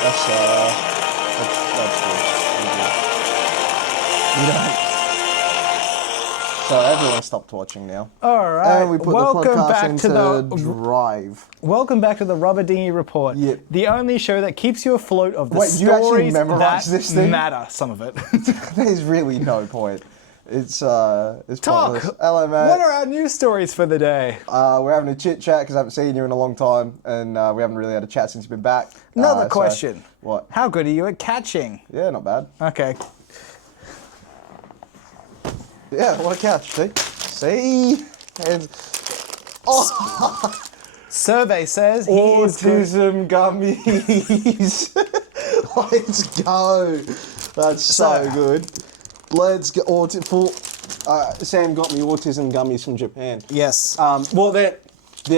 That's good. You know. So everyone stopped watching now. All right. And we put Welcome the podcast back into to drive. Welcome back to the Rubber Dinghy Report. Yep. The only show that keeps you afloat of the Wait, you actually stories memorised that this thing? matter. Some of it. There's really no point. It's Talk. pointless. Hello, mate. What are our news stories for the day? We're having a chit chat because I haven't seen you in a long time, and we haven't really had a chat since you've been back. Another question. What? How good are you at catching? Yeah, not bad. Okay. Yeah, what a catch. See? And Survey says he is good. autism gummies. Let's go. That's so good. Let's get Sam got me autism gummies from Japan. Yes. Well, they're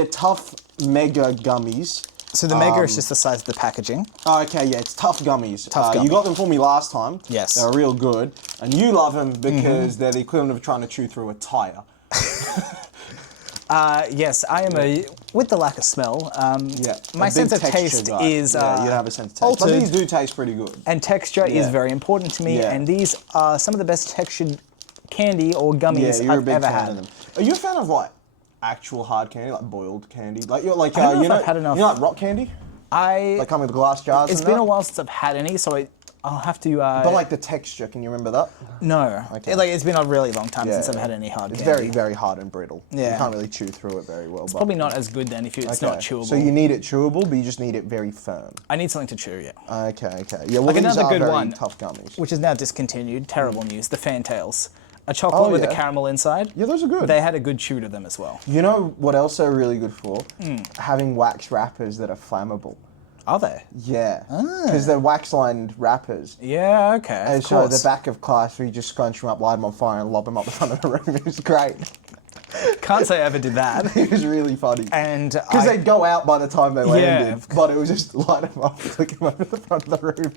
tough mega gummies. So the mega is just the size of the packaging. Oh, okay, yeah, it's tough gummies. Tough gummy. You got them for me last time. Yes. They're real good. And you love them because they're the equivalent of trying to chew through a tyre. Yes, I am with the lack of smell. Yeah. My a sense big of texture taste guy. is you have a sense of taste. But altered. these do taste pretty good. And texture is Yeah. very important to me, Yeah. and these are some of the best textured candy or gummies Yeah, you're a I've big ever fan had. of them. Are you a fan of like actual hard candy, like boiled candy? Like you're like I don't know you if know, I've had enough. you know like rock candy? Like come with glass jars. It's and been that? a while since I've had any, so I'll have to. But like the texture, can you remember that? No, Okay. It's been a really long time Yeah, since I've yeah. had any hard It's candy. very, very hard and brittle. Yeah. You can't really chew through it very well. It's Probably not as good then if it's not chewable. So you need it chewable, but you just need it very firm. I need something to chew, yeah. Okay. Yeah, well, Like these another are good very one, tough gummies. Which is now discontinued. Terrible news. The Fantails. A chocolate with a yeah. caramel inside. Yeah, those are good. They had a good chew to them as well. You know what else they're really good for? Hmm. Having wax wrappers that are flammable. Are they? Yeah. Because they're wax-lined wrappers. Yeah, okay. And Of so course. the back of class, where you just scrunch them up, light them on fire, and lob them up the front of the room. It was great. Can't say I ever did that. It was really funny. And Because they'd go out by the time they landed, of but it was just light them up, flick them over the front of the room.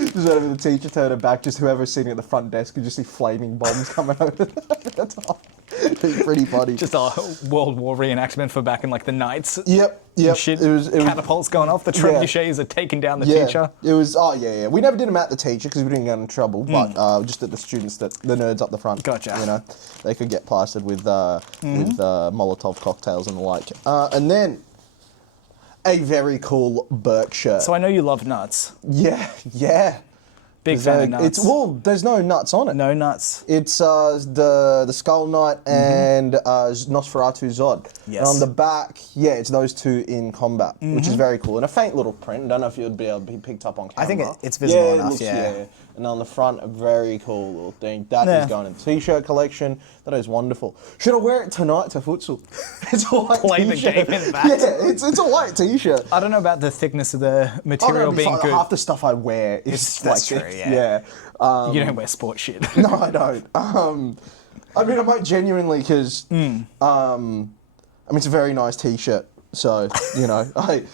Just whenever the teacher turned her back, just whoever's sitting at the front desk could just see flaming bombs coming over the top. It was pretty funny. Just a World War reenactment for back in like the Knights. Yep. And shit. It was Catapults going off. The trebuchets are taking down the yeah. teacher. It was. Oh yeah. We never did them at the teacher because we didn't get in trouble, but just at the students, the nerds up the front. Gotcha. You know, they could get plastered with Molotov cocktails and the like. And then a very cool Berkshire. So I know you love nuts. Yeah. Big fan of nuts. There's no nuts on it. No nuts. It's the Skull Knight and Nosferatu Zod. Yes. And on the back, it's those two in combat, which is very cool. And a faint little print. I don't know if you'd be able to be picked up on camera. I think it's visible enough, looks, yeah. And on the front, a very cool little thing. That is going in the t-shirt collection. That is wonderful. Should I wear it tonight to futsal? It's a white Play the t-shirt. game in that. Yeah, it's a white t-shirt. I don't know about the thickness of the material being good. Half the stuff I wear is That's like true, this. yeah. Yeah. You don't wear sport shit. No, I don't. I mean, I might genuinely because, I mean, it's a very nice T-shirt. So, you know, I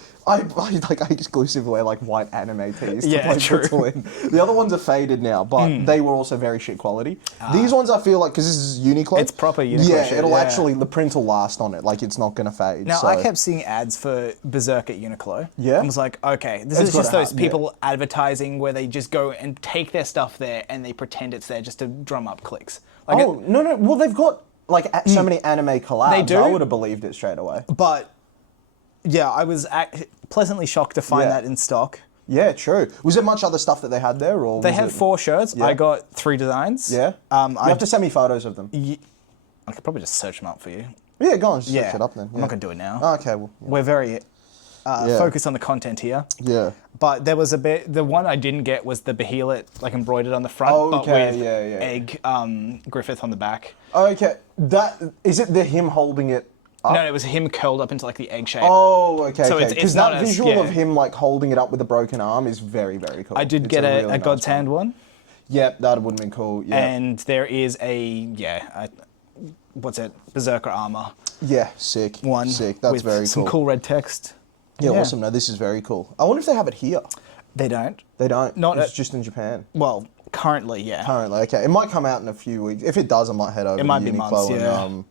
exclusively wear like white anime tees to play true. futsal in. The other ones are faded now, but they were also very shit quality. These ones I feel like, because this is Uniqlo. It's proper Uniqlo Yeah, shit, it'll actually, the print will last on it. Like, it's not going to fade. Now, so. I kept seeing ads for Berserk at Uniqlo. Yeah? I was like, okay, this It's is just gotta those happen, yeah. people advertising where they just go and take their stuff there and they pretend it's there just to drum up clicks. Like No. Well, they've got like so many anime collabs. They do? I would have believed it straight away. But, yeah, I was pleasantly shocked to find that in stock. Yeah, true. Was there much other stuff that they had there, or They was had it... 4 shirts. Yeah. I got 3 designs. Yeah. You have to send me photos of them. I could probably just search them up for you. Yeah, go on, just search it up then. I'm not going to do it now. Okay, well. We're very focused on the content here. Yeah. But there was the one I didn't get was the Behelit, like embroidered on the front, but with egg Griffith on the back. Okay, is it him holding it up? No, it was him curled up into like the egg shape. Oh, okay, So okay. it's Because not that as- visual of yeah. him like holding it up with a broken arm is very, very cool. I did It's get really a nice God's Hand one. Yep, that would have been cool. Yeah. And there is Berserker armor Yeah, sick. one. Sick. That's with very some cool. cool red text. Yeah, awesome. No, this is very cool. I wonder if they have it here. They don't. They don't. Not It's at- just in Japan. Well, currently, yeah. Currently, okay. It might come out in a few weeks. If it does, I might head over to might be Uniqlo months, yeah. and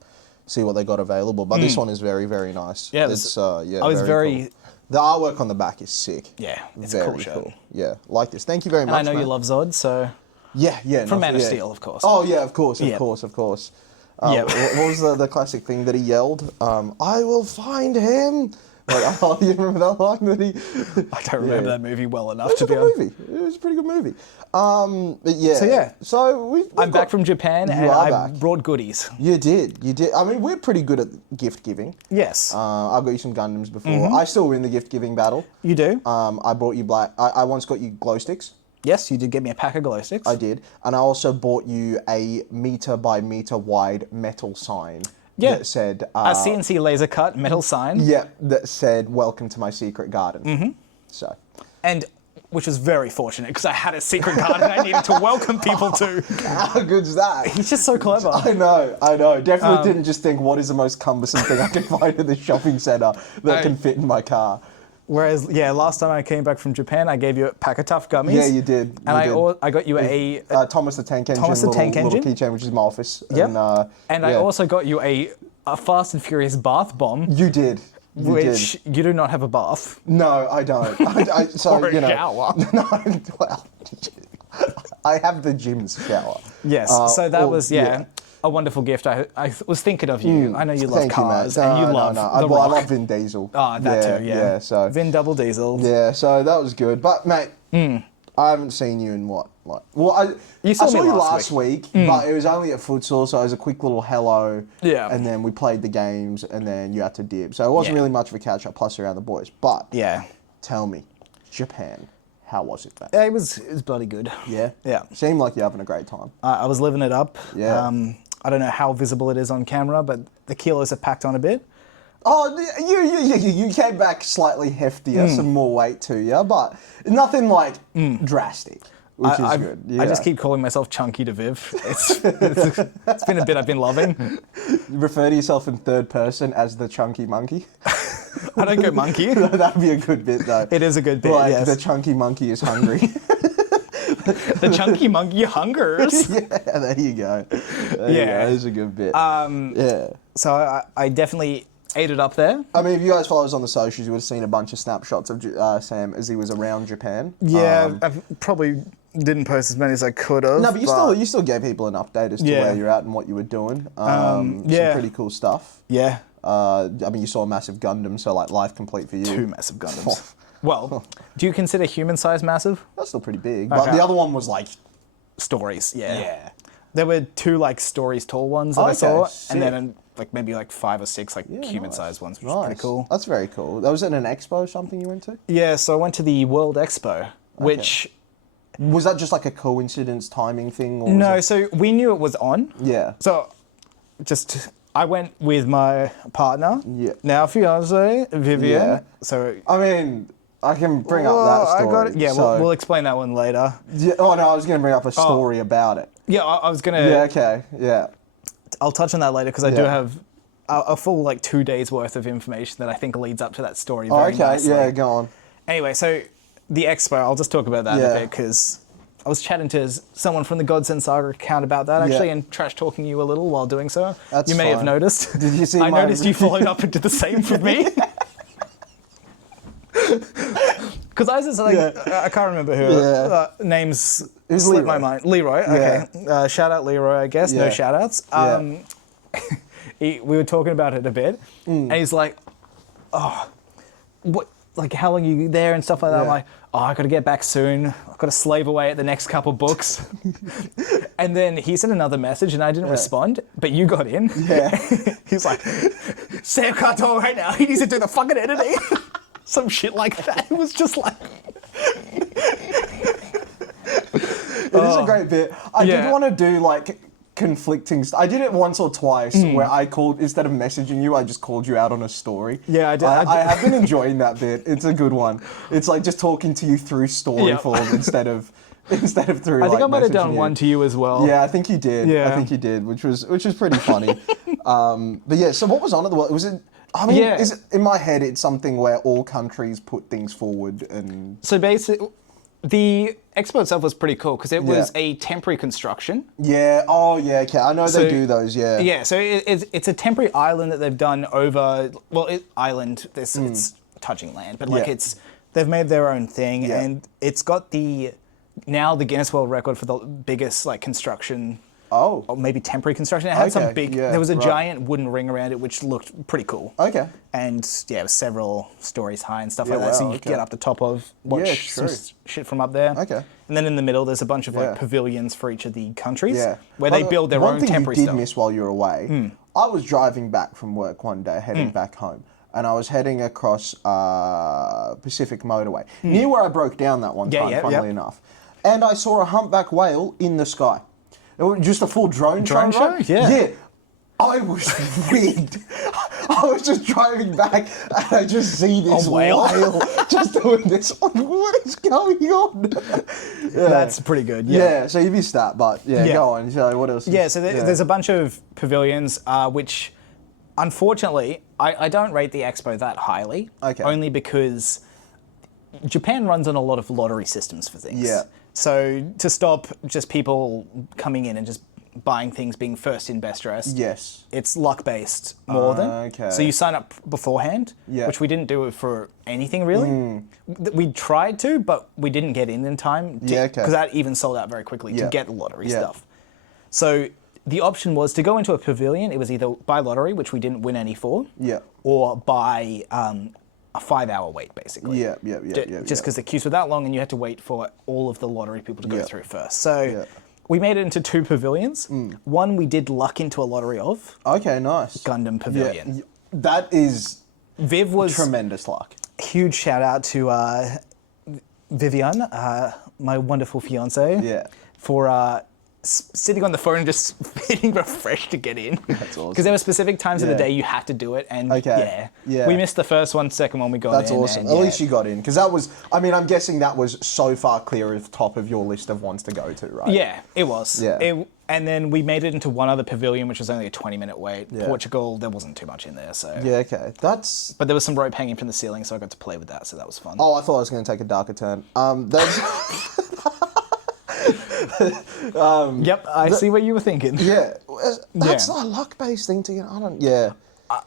see what they got available. But this one is very, very nice. Yeah, it's I was very cool. The artwork on the back is sick. Yeah, it's Very a cool shirt. Yeah, like this. Thank you very much, I know mate. you love Zod, so... Yeah. From Man of Steel, of course. Oh, yeah, of course. Yeah. What was the classic thing that he yelled? I will find him. Like, oh, you remember that line that he... I don't remember that movie well enough to It be was a honest. good movie. It was a pretty good movie. But yeah. So, yeah. So I'm back from Japan and I brought goodies. You did. I mean, we're pretty good at gift giving. Yes. I got you some Gundams before. I still win the gift giving battle. You do? I brought you I once got you glow sticks. Yes, you did get me a pack of glow sticks. I did. And I also bought you a meter by meter wide metal sign. Yeah. That said... a CNC laser cut metal sign. Yeah, that said, welcome to my secret garden. So... And... which was very fortunate, because I had a secret garden I needed to welcome people to. How good's that? He's just so clever. I know. Definitely didn't just think, what is the most cumbersome thing I can find in the shopping centre that can fit in my car? Whereas, last time I came back from Japan, I gave you a pack of Tough Gummies. Yeah, you did. And I got you a Thomas the Tank Engine, little keychain, which is my office. Yep. And I also got you a Fast and Furious bath bomb. You did. Which you do not have a bath. No, I don't. So, or a shower. No, well, I have the gym's shower. Yes, so that was a wonderful gift. I was thinking of you. I know you love cars, and you love The Rock. I love Vin Diesel. Oh, that too, yeah. Yeah, so Vin Double Diesel. Yeah, so that was good. But mate, I haven't seen you in what? I saw you last week, but it was only at futsal, so it was a quick little hello. Yeah. And then we played the games, and then you had to dip. So it wasn't really much of a catch up, plus around the boys. But tell me, Japan, how was it, mate? It was bloody good. Yeah? Yeah. Seemed like you're having a great time. I was living it up. Yeah. I don't know how visible it is on camera, but the kilos have packed on a bit. Oh, you came back slightly heftier, some more weight to you, but nothing like drastic, which is good. Yeah. I just keep calling myself Chunky to Viv. It's been a bit I've been loving. You refer to yourself in third person as the Chunky Monkey? I don't go monkey. That'd be a good bit, though. It is a good bit, yes. The Chunky Monkey is hungry. The Chunky Monkey hungers. Yeah, there you go. That is a good bit. So I definitely ate it up there. I mean, if you guys follow us on the socials, you would have seen a bunch of snapshots of Sam as he was around Japan. Yeah, I probably didn't post as many as I could have. No, but you still gave people an update as to where you're at and what you were doing. Some pretty cool stuff. Yeah. I mean, you saw a massive Gundam, so like life complete for you. 2 massive Gundams. Well, do you consider human size massive? That's still pretty big. But the other one was like... Stories, yeah. There were 2 like stories tall ones that I saw, and then maybe 5 or 6 human-sized ones, which was pretty cool. That's very cool. That was at an expo or something you went to? Yeah, so I went to the World Expo, which... Was that just like a coincidence timing thing? Or no, so we knew it was on. Yeah. So I went with my partner, now fiance, Vivian. Yeah. So I mean... I can bring up that story. I got it. Yeah, we'll explain that one later. Yeah, oh, no, I was going to bring up a story about it. Yeah, I was going to... Yeah, okay, yeah. I'll touch on that later because I do have a full 2 days worth of information that I think leads up to that story very nicely. Yeah, go on. Anyway, so the expo, I'll just talk about that a bit because I was chatting to someone from the Godsend Saga account about that actually and trash talking you a little while doing so. You may have noticed. Did you see I noticed you followed up and did the same for me. Because I was just I can't remember who. Names slipped my mind. Leroy, okay. Yeah. Shout out Leroy, I guess. No shout outs. We were talking about it a bit, and he's like, oh, what? How long are you there and stuff like that? I'm like, I got to get back soon. I've got to slave away at the next couple books. And then he sent another message and I didn't respond, but you got in. Yeah. He's like, Sam can't talk right now. He needs to do the fucking editing. Some shit like that. It was just like... It is a great bit. I did want to do conflicting I did it once or twice where I called, instead of messaging you, I just called you out on a story. Yeah, I did. I have been enjoying that bit. It's a good one. It's like just talking to you through story form instead of through. I think I might have done one to you as well. Yeah, I think you did. Yeah. I think you did, which was pretty funny. But yeah, so what was on at the world? Was it? I mean, is it, in my head, it's something where all countries put things forward and. So basically, the expo itself was pretty cool because it was a temporary construction. Yeah. Oh, yeah. Okay. I know they do those. Yeah. Yeah. So it's a temporary island that they've done over. Well, it's touching land, but like they've made their own thing, and it's got the Guinness World Record for the biggest like construction. Oh. Or maybe temporary construction. It had some big. Yeah, there was a giant wooden ring around it, which looked pretty cool. Okay. And it was several stories high and stuff like that, so you could get up the top of watch some shit from up there. Okay. And then in the middle, there's a bunch of like pavilions for each of the countries where they build their own temporary stuff. One thing you did stuff. miss while you were away, I was driving back from work one day, heading back home, and I was heading across Pacific Motorway, near where I broke down that one time, funnily enough. And I saw a humpback whale in the sky. It was just a full drone show? Right? Yeah. I was wigged. I was just driving back and I just see this whale just doing this. Like, what is going on? That's pretty good. Yeah, so you missed that, but go on. So what else? So there's a bunch of pavilions, which unfortunately, I don't rate the expo that highly. Okay. Only because Japan runs on a lot of lottery systems for things. Yeah. So to stop just people coming in and just buying things being first in best dressed. Yes. It's luck based more than. Okay. So you sign up beforehand, which we didn't do for anything really. We tried to, but we didn't get in time. Because that even sold out very quickly to get lottery stuff. So the option was to go into a pavilion. It was either buy lottery, which we didn't win any for, or buy a 5-hour wait, basically. Just because the queues were that long and you had to wait for all of the lottery people to go through first. So we made it into 2 pavilions. One we did luck into a lottery of. Okay, nice. Gundam Pavilion. Yeah. That is Viv was tremendous luck. Huge shout out to Vivian, my wonderful fiance, for sitting on the phone and just hitting refresh to get in. That's awesome. Because there were specific times of the day you had to do it, and we missed the first one, second one we got in. That's awesome. At least you got in, because that was, I mean, I'm guessing that was so far clear of the top of your list of ones to go to, right? Yeah, it was. Yeah. And then we made it into one other pavilion, which was only a 20-minute wait. Yeah. Portugal, there wasn't too much in there, so. Yeah, okay. But there was some rope hanging from the ceiling, so I got to play with that, so that was fun. Oh, I thought I was going to take a darker turn. Yep, I see what you were thinking. Yeah, that's not a luck-based thing to get.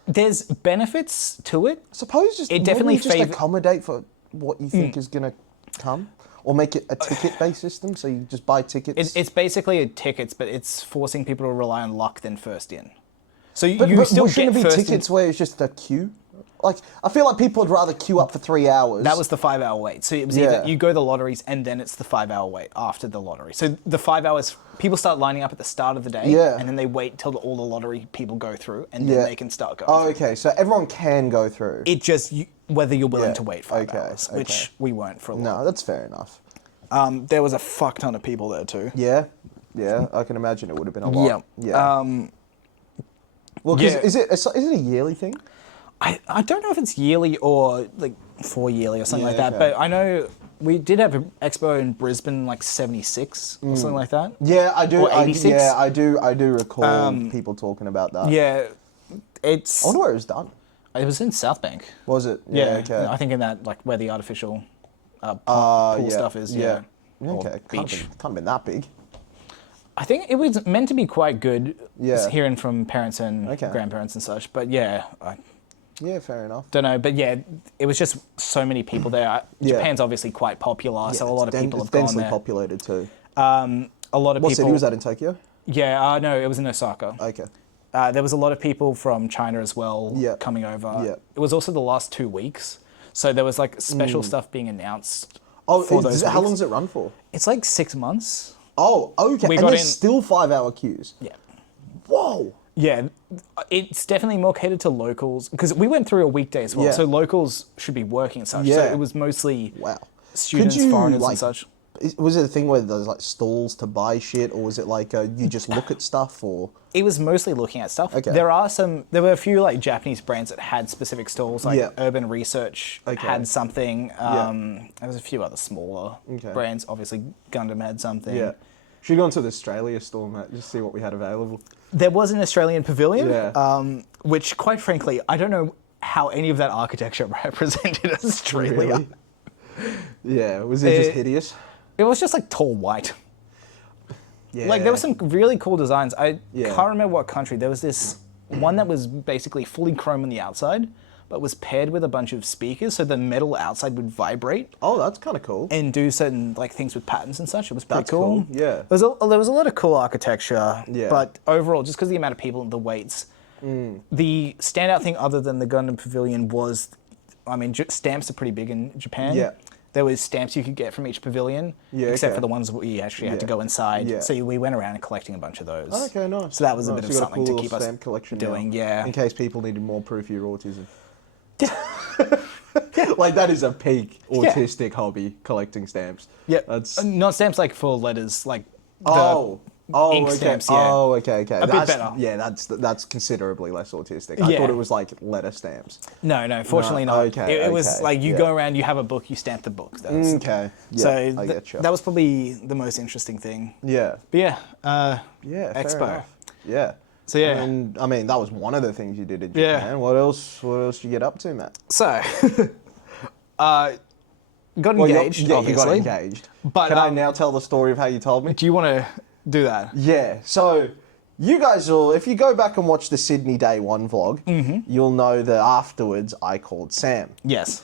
There's benefits to it. I suppose it definitely just accommodate for what you think is going to come, or make it a ticket-based system, so you just buy tickets. It's basically a tickets, but it's forcing people to rely on luck than first in. So you still shouldn't it be tickets where it's just a queue? Like, I feel like people would rather queue up for 3 hours. That was the 5-hour wait. So it was either you go the lotteries and then it's the 5-hour wait after the lottery. So the 5 hours, people start lining up at the start of the day, and then they wait till all the lottery people go through, and then they can start going. Oh, okay. So everyone can go through. It just whether you're willing to wait 5 hours, which we weren't for a while. No, that's fair enough. There was a fuck ton of people there too. Yeah, I can imagine it would have been a lot. Yeah. Well, is it a yearly thing? I don't know if it's yearly or like 4 yearly or something like that, but I know we did have an expo in Brisbane like 76 or something like that. Yeah, I do. Or 86. I do recall people talking about that. Yeah, I wonder where it was done. It was in South Bank. Was it? Yeah, okay. I think in that like where the artificial pool stuff is. Yeah. Okay. Beach. Can't have been that big. I think it was meant to be quite good. Yeah. Hearing from parents and grandparents and such, but yeah. Yeah, fair enough. Don't know, but yeah, it was just so many people there. Japan's obviously quite popular, so a lot of people have gone there. It's densely populated too. A lot of people. What city was that in Tokyo? Yeah, no, it was in Osaka. Okay. There was a lot of people from China as well coming over. Yeah. It was also the last 2 weeks, so there was like special stuff being announced. Oh, how long does it run for? It's like 6 months. Oh, okay. And there's still 5-hour queues. Yeah. Whoa. Yeah, it's definitely more catered to locals, because we went through a weekday as well, so locals should be working and such. So it was mostly students, foreigners and such. Was it a thing where there's like stalls to buy shit, or was it like you just look at stuff, or? It was mostly looking at stuff. Okay. There were a few like Japanese brands that had specific stalls, like Urban Research had something. There was a few other smaller brands. Obviously, Gundam had something. Yeah. Should we go into the Australia store, mate, just see what we had available? There was an Australian pavilion, which, quite frankly, I don't know how any of that architecture represented Australia. Really? Yeah, was it just hideous? It was just like tall white. Yeah. Like there were some really cool designs. I can't remember what country. There was this one that was basically fully chrome on the outside, but was paired with a bunch of speakers, so the metal outside would vibrate. Oh, that's kind of cool. And do certain like things with patterns and such. It was pretty That's cool. Yeah. There was a lot of cool architecture. Yeah. But overall, just because of the amount of people and the weights, the standout thing other than the Gundam Pavilion was, I mean, stamps are pretty big in Japan. Yeah. There was stamps you could get from each pavilion, except for the ones we actually had to go inside. Yeah. So we went around and collecting a bunch of those. Oh, okay, nice. So that was a Nice. bit of You got something cool to keep little us stamp collection doing. now, Yeah. in case people needed more proof of your autism. Like that is a peak autistic hobby, collecting stamps. Yeah. That's not stamps like full letters, like ink okay. stamps. Yeah. Oh, okay. A bit better. Yeah, that's considerably less autistic. I Yeah. thought it was like letter stamps. No, fortunately No, not. okay, It was okay, like you yeah. go around, you have a book, you stamp the book. Okay. Yeah, So I getcha. that was probably the most interesting thing. Yeah. But yeah, Yeah. Fair Expo. enough. Yeah. So yeah. And I mean, that was one of the things you did in Yeah. Japan. What else? What else did you get up to, Matt? So, got Well, engaged, you obviously. got engaged. But, Can I now tell the story of how you told me? Do you want to do that? Yeah. So you guys will, if you go back and watch the Sydney Day 1 vlog, you'll know that afterwards I called Sam. Yes.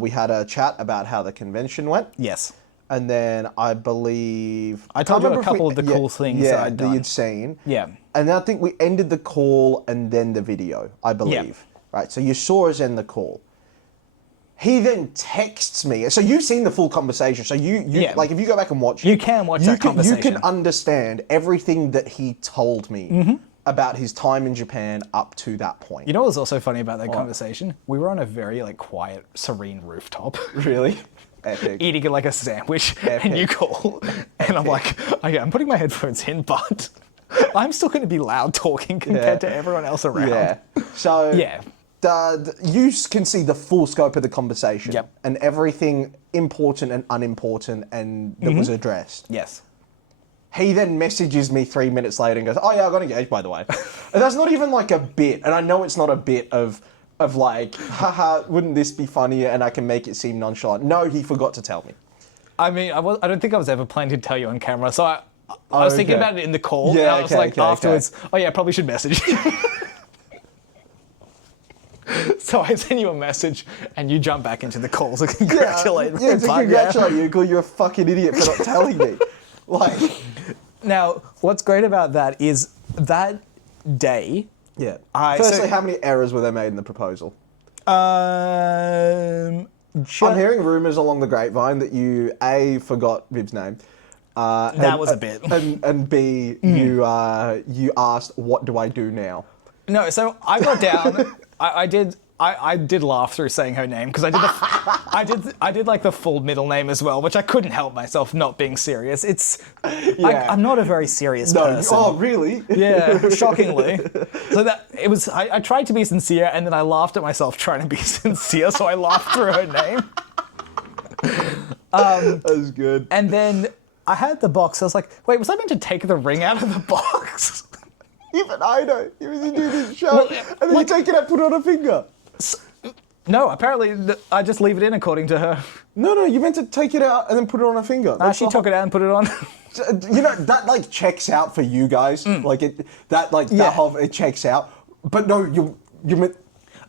We had a chat about how the convention went. Yes. And then I believe... I told you can't a remember if couple of the cool things yeah, that I'd done. that you'd seen. Yeah. And then I think we ended the call and then the video, I believe. Right, so you saw us end the call. He then texts me. So you've seen the full conversation. So you like if you go back and watch it, You can watch that conversation. You can understand everything that he told me about his time in Japan up to that point. You know what was also funny about that conversation? We were on a very like quiet, serene rooftop. Really? Epic. Eating like a sandwich, Epic. and you call, and I'm like, okay, I'm putting my headphones in, but I'm still going to be loud talking compared to everyone else around. Yeah. So Yeah. You can see the full scope of the conversation. Yep. And everything important and unimportant and that was addressed. Yes. He then messages me 3 minutes later and goes, "Oh yeah, I got engaged, by the way." And that's not even like a bit. And I know it's not a bit of like, haha, wouldn't this be funnier? And I can make it seem nonchalant. No, he forgot to tell me. I mean, I don't think I was ever planning to tell you on camera, so I was thinking okay. about it in the call, Yeah, and I was okay, like, okay, afterwards, oh yeah, I probably should message you. So I send you a message, and you jump back into the call to congratulate me. Yeah, to But, congratulate you because you're a fucking idiot for not telling me. Like, Now, what's great about that is that day. yeah. I- Firstly, so- how many errors were there made in the proposal? Um, I'm hearing rumours along the grapevine that you A, forgot Viv's name. That was a bit. And B, you asked, "What do I do now?" No, so I got down. I did laugh through saying her name because I did like the full middle name as well, which I couldn't help myself not being serious. I'm not a very serious person. Oh, really? Yeah, shockingly. So that it was. I tried to be sincere, and then I laughed at myself trying to be sincere. So I laughed through her name. That was good. And then I had the box. I was like, wait, was I meant to take the ring out of the box? Even I know. You do this show, Well, and then you take it out, put it on a finger. No, apparently I just leave it in according to her. No, you meant to take it out and then put it on a finger. She took it out and put it on. You know, that like checks out for you guys. Like that whole, it checks out. But no, you meant,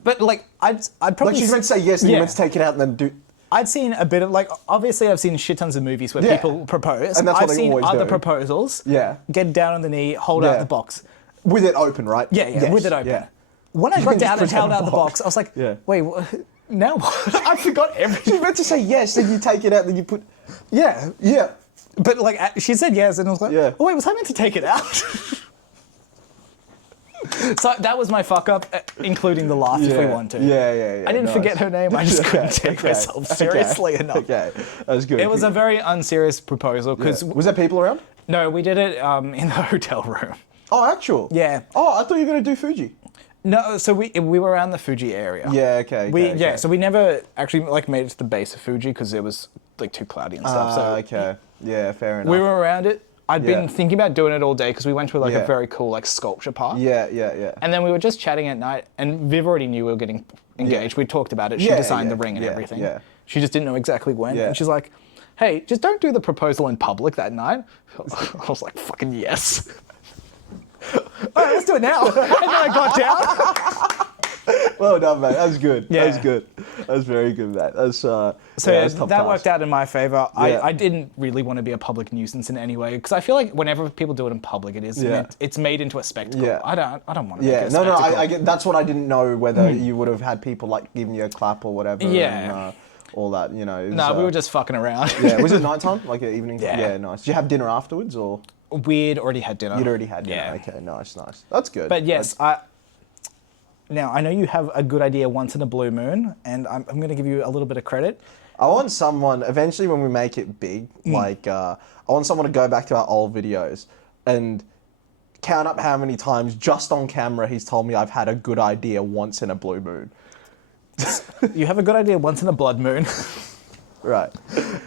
But like I'd probably like she's meant to say yes and you meant to take it out and then do. I'd seen a bit of like obviously I've seen shit tons of movies where Yeah. people propose. And that's what I've they seen always other do. proposals. Yeah. Get down on the knee, hold out Yeah. the box. With it open, right? Yeah, Yes, with it open. Yeah. When I got just down and pretend held out a the box. box, I was like, Yeah. wait, now what? I forgot everything. She's meant to say yes, then you take it out, then you put. Yeah. But like she said yes, and I was like, Yeah. oh wait, was I meant to take it out? So that was my fuck up, including the laugh if we want to. Yeah. I didn't nice. forget her name. I just couldn't take Okay, myself seriously enough. Okay, that was good. It was a very unserious proposal because Was there people around? no, we did it in the hotel room. Oh, actual. Yeah. Oh, I thought you were gonna do Fuji. No, so we were around the Fuji area. Yeah. Okay. So we never actually like made it to the base of Fuji because it was like too cloudy and stuff. So okay. Yeah, fair enough. we were around it. I'd Yeah. been thinking about doing it all day because we went to like Yeah. a very cool like sculpture park. Yeah. And then we were just chatting at night, and Viv already knew we were getting engaged. We talked about it. She Yeah, designed yeah, the ring and yeah, everything. yeah. She just didn't know exactly when. Yeah. And she's like, hey, just don't do the proposal in public that night. I was like, fucking yes. All right, let's do it now. And then I got down. Well done, mate. That was good. Yeah. That was good. That was very good, mate. That's So that worked out in my favor. Yeah. I didn't really want to be a public nuisance in any way because I feel like whenever people do it in public, it's made into a spectacle. Yeah. I don't want to. Yeah, make it a no, spectacle. I get. That's what I didn't know whether you would have had people like giving you a clap or whatever. Yeah. And, all that, you know. No, we were just fucking around. Yeah, was it nighttime? Like an evening? Yeah. Yeah, nice. Did you have dinner afterwards or? We'd already had dinner. You'd already had dinner. Yeah. Okay, nice. That's good. But yes, now I know you have a good idea once in a blue moon, and I'm going to give you a little bit of credit. I want someone, eventually when we make it big, I want someone to go back to our old videos and count up how many times just on camera he's told me I've had a good idea once in a blue moon. You have a good idea once in a blood moon. Right.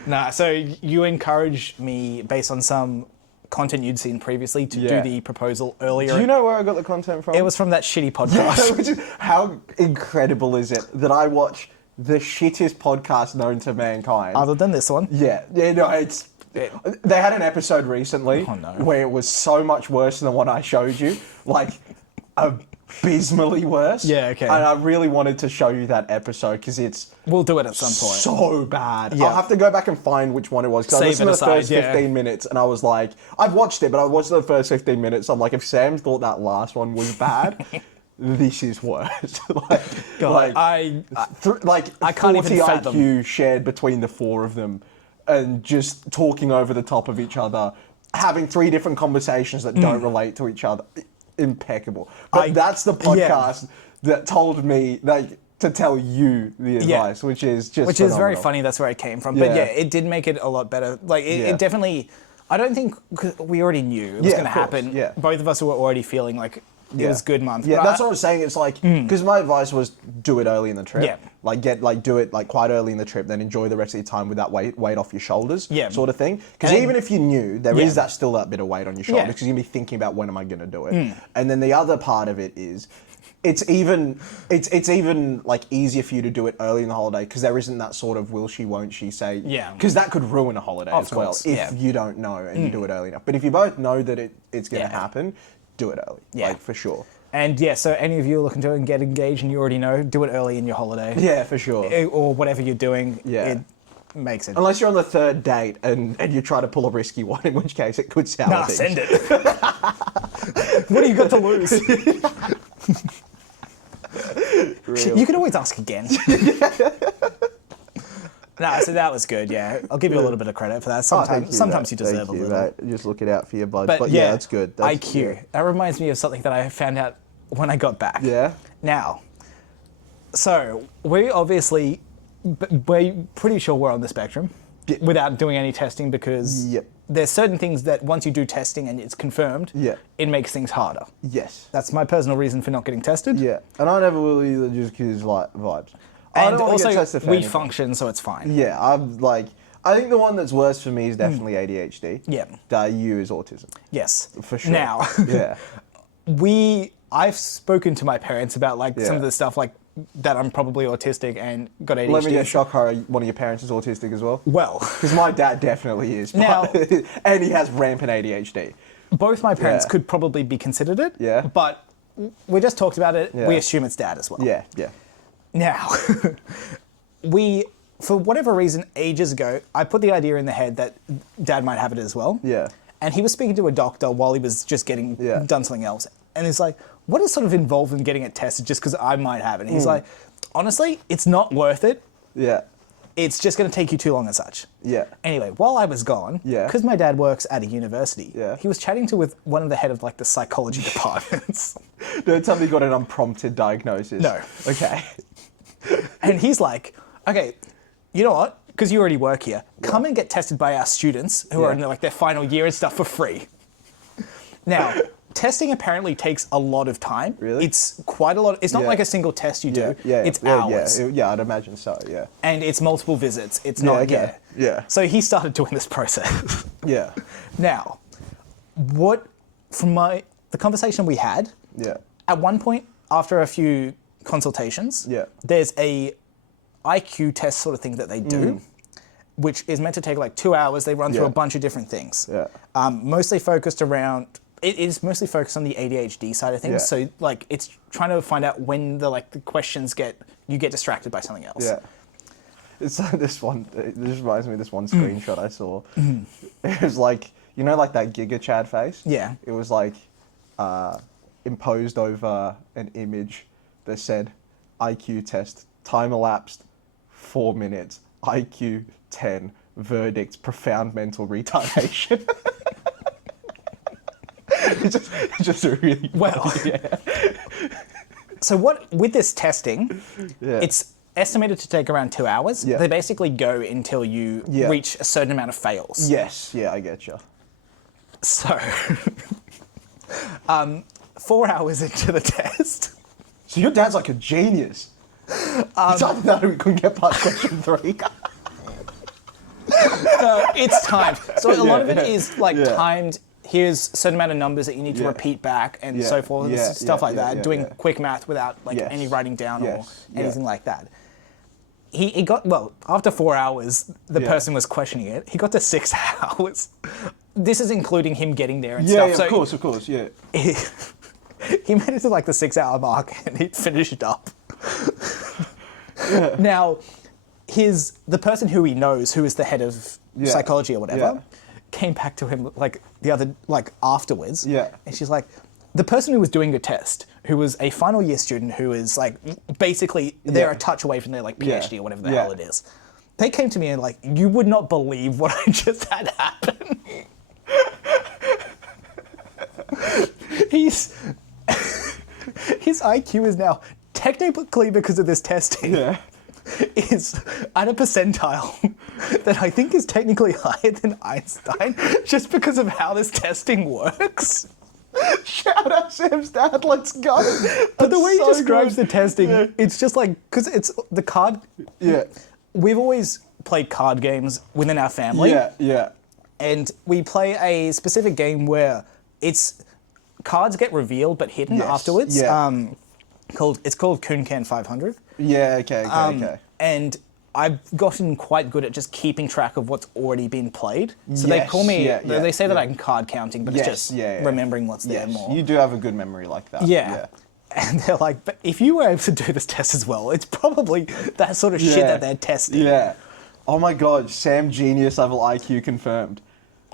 Nah, so you encouraged me based on some content you'd seen previously to do the proposal earlier. Do you know where I got the content from? It was from that shitty podcast. How incredible is it that I watch the shittest podcast known to mankind? Other than this one. Yeah, no, it's... They had an episode recently where it was so much worse than the one I showed you. Like, abysmally worse. Yeah, okay. And I really wanted to show you that episode because it's... We'll do it at some point. So bad. Yeah. I'll have to go back and find which one it was because I listened to the first 15 minutes and I was like... I've watched it, but I watched the first 15 minutes. I'm like, if Sam thought that last one was bad... This is worse. I can't even 40 fathom. IQ shared between the four of them and just talking over the top of each other, having 3 different conversations that don't relate to each other. Impeccable. But that's the podcast that told me to tell you the advice, which is just Which is very funny. That's where it came from. But yeah, it did make it a lot better. Like it definitely... I don't think... Cause we already knew it was going to happen. Yeah. Both of us were already feeling like... It was a good month. Yeah, that's what I was saying. It's like, because my advice was do it early in the trip. Yeah. Do it quite early in the trip, then enjoy the rest of your time with that weight off your shoulders, sort of thing. Because even if you knew, there is still that bit of weight on your shoulders because you're going to be thinking about when am I going to do it. And then the other part of it is, it's even like easier for you to do it early in the holiday because there isn't that sort of will she, won't she say. Yeah. Because that could ruin a holiday as well if you don't know and you do it early enough. But if you both know that it's going to happen, do it early. Yeah. For sure. And so any of you looking to get engaged and you already know, do it early in your holiday. Yeah, for sure. Or whatever you're doing, it makes it. Unless you're on the 3rd date and you try to pull a risky one, in which case it could sour things. Send it. What do you got to lose? You can always ask again. No, so that was good, yeah. I'll give you a little bit of credit for that. Sometimes you deserve a little. Mate. Just look it out for your bud. But yeah, that's good. IQ. Yeah. That reminds me of something that I found out when I got back. Yeah? Now, so we're pretty sure we're on the spectrum without doing any testing because there's certain things that once you do testing and it's confirmed, it makes things harder. Yes. That's my personal reason for not getting tested. Yeah. And I never will either just because, vibes. And also, we function, so it's fine. Yeah, I think the one that's worse for me is definitely ADHD. Yeah. You is autism. Yes. For sure. Now, I've spoken to my parents about some of the stuff that I'm probably autistic and got ADHD. Let me get shocked, one of your parents is autistic as well? Well. Because my dad definitely is. Now, and he has rampant ADHD. Both my parents could probably be considered it. Yeah. But we just talked about it. Yeah. We assume it's dad as well. Yeah. Now, for whatever reason, ages ago, I put the idea in the head that dad might have it as well. Yeah. And he was speaking to a doctor while he was just getting done something else. And he's like, what is sort of involved in getting it tested just because I might have it? And he's like, honestly, it's not worth it. Yeah. It's just going to take you too long and such. Yeah. Anyway, while I was gone, because my dad works at a university, he was chatting with one of the head of the psychology departments. Don't tell me you got an unprompted diagnosis. No. Okay. And he's like, okay, you know what? Because you already work here, come and get tested by our students who are in their final year and stuff for free. Now, testing apparently takes a lot of time. Really? It's quite a lot. It's not like a single test you do. It's hours. Yeah, I'd imagine so, yeah. And it's multiple visits. It's not, Yeah. So he started doing this process. Yeah. Now, from the conversation we had, at one point, after a few consultations, there's a IQ test sort of thing that they do, which is meant to take 2 hours. They run through a bunch of different things, mostly focused around it is mostly focused on the ADHD side of things. Yeah. So like it's trying to find out when the questions you get distracted by something else. Yeah. It's this reminds me of this one screenshot I saw. It was like, you know, like that Giga Chad face? Yeah. It was like imposed over an image that said IQ test, time elapsed 4 minutes, IQ 10, verdict, profound mental retardation. It's just a really well. Yeah. So with this testing, it's estimated to take around 2 hours. Yeah. They basically go until you reach a certain amount of fails. Yes, yeah, I get you. So, 4 hours into the test. So your dad's like a genius. You told me that we couldn't get past question 3. It's timed. So a lot of it is timed. Here's a certain amount of numbers that you need to repeat back and so forth, stuff like that. Doing quick math without any writing down or anything like that. He got, after 4 hours, the person was questioning it. He got to 6 hours. This is including him getting there and stuff. Yeah, so of course, yeah. He made it to the 6 hour mark and he finished up. Now, the person who he knows, who is the head of psychology or whatever, came back to him afterwards. Yeah. And she's like, the person who was doing the test, who was a final year student who is basically they're a touch away from their PhD or whatever the hell it is. They came to me and you would not believe what I just had happen. His IQ is now technically, because of this testing, is at a percentile that I think is technically higher than Einstein, just because of how this testing works. Shout out Sam's dad, let's go. But the way he describes the testing, it's just because it's the card. Yeah. We've always played card games within our family. Yeah. And we play a specific game where cards get revealed but hidden afterwards. Yeah. It's called Coon Can 500. Yeah, okay. And I've gotten quite good at just keeping track of what's already been played. So they call me, they say that I'm card counting, but it's just remembering what's there more. You do have a good memory like that. Yeah. And they're like, but if you were able to do this test as well, it's probably that sort of shit that they're testing. Yeah. Oh my God, Sam genius level IQ confirmed.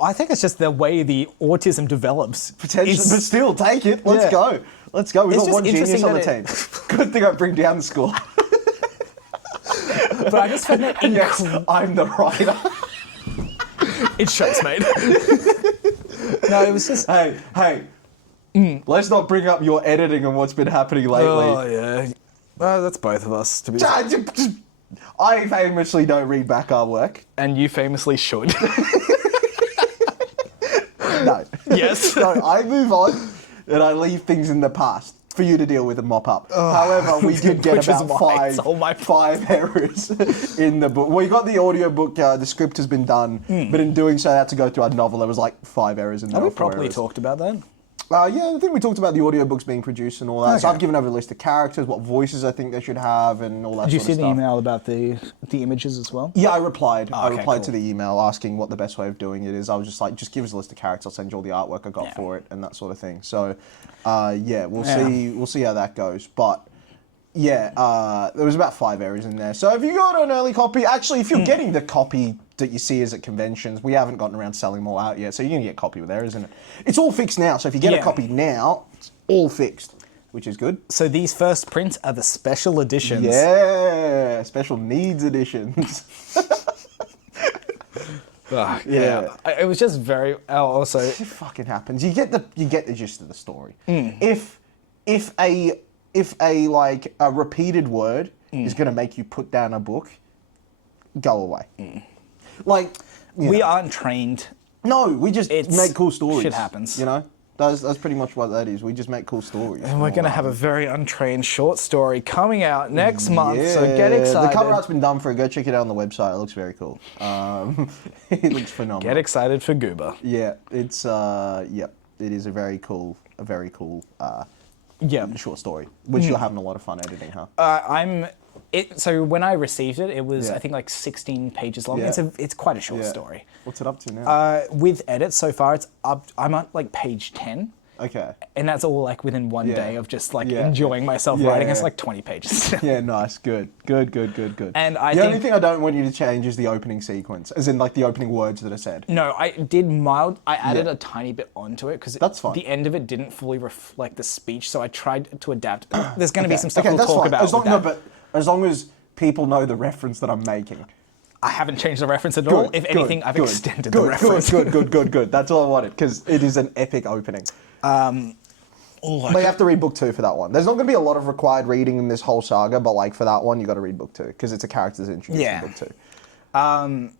I think it's just the way the autism develops. Potentially, but still, take it. Let's go. Let's go. We've got one genius on the team. Good thing I bring down the score. But I just found that I'm the writer. It shows, mate. No, it was just... Hey. Let's not bring up your editing and what's been happening lately. Oh, yeah. Well, that's both of us, to be honest. I famously don't read back our work. And you famously should. No. Yes. No, I move on and I leave things in the past for you to deal with and mop up. However, we did get about five errors in the book. Well, you got the audio book, the script has been done, but in doing so, I had to go through our novel. There was 5 errors in there. Have we properly talked about that? Yeah, I think we talked about the audiobooks being produced and all that. Okay. So I've given over a list of characters, what voices I think they should have, and all that sort of stuff. Did you see the email about the images as well? Yeah, I replied. I replied to the email asking what the best way of doing it is. I was just like, just give us a list of characters. I'll send you all the artwork I got for it and that sort of thing. So, we'll see how that goes. But there was about 5 errors in there. So if you got an early copy, actually, if you're getting the copy that you see us at conventions, we haven't gotten around selling them all out yet, so you're going to get a copy with there, isn't it? It's all fixed now, so if you get a copy now, it's all fixed, which is good. So these first prints are the special editions. Yeah, special needs editions. It was just very... also... It fucking happens. You get the gist of the story. If a repeated word is going to make you put down a book, go away. We aren't trained. No, we just make cool stories. Shit happens. You know? That's pretty much what that is. We just make cool stories. And we're going to have a very untrained short story coming out next month, so get excited. The cover art's been done for it. Go check it out on the website. It looks very cool. It looks phenomenal. Get excited for Goober. Yeah, it's, it is a very cool short story, which you're having a lot of fun editing, huh? So when I received it, it was I think 16 pages long. It's quite a short story. What's it up to now? With edits so far, it's up. I'm at page 10. Okay. And that's all like within one day of just like Yeah. enjoying myself Yeah, writing. yeah. It's like 20 pages. Yeah, nice. Good. And And the only thing I don't want you to change is the opening sequence, as in like the opening words that are said. No, I added a tiny bit onto it because That's fine. the end of it didn't fully reflect the speech, so I tried to adapt. There's going to be some stuff Okay, we'll that's talk fine. about. As long, with no, that. but as long as people know the reference that I'm making. I haven't changed the reference at all. If anything, I've extended the reference. Good. That's all I wanted, because it is an epic opening. But you have to read book 2 for that one. There's not going to be a lot of required reading in this whole saga, but like for that one, you got to read book 2, because it's a character that's introduced in book 2.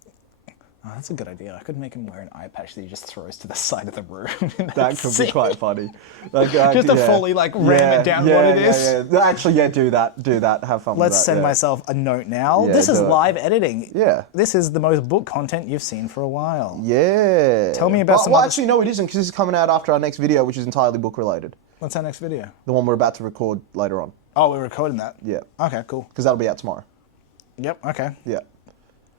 Oh, that's a good idea. I could make him wear an eye patch that he just throws to the side of the room. That could be quite funny. Like, just to fully like ram it down what it is. Yeah. Actually, do that. Have fun with that. Let's send myself a note now. Yeah, this is do it. live editing. Yeah. This is the most book content you've seen for a while. Yeah. Tell me about some Well, other... actually, no, it isn't, because this is coming out after our next video, which is entirely book related. What's our next video? The one we're about to record later on. Oh, we're recording that? Yeah. Okay, cool. Because that'll be out tomorrow. Yep, okay. Yeah.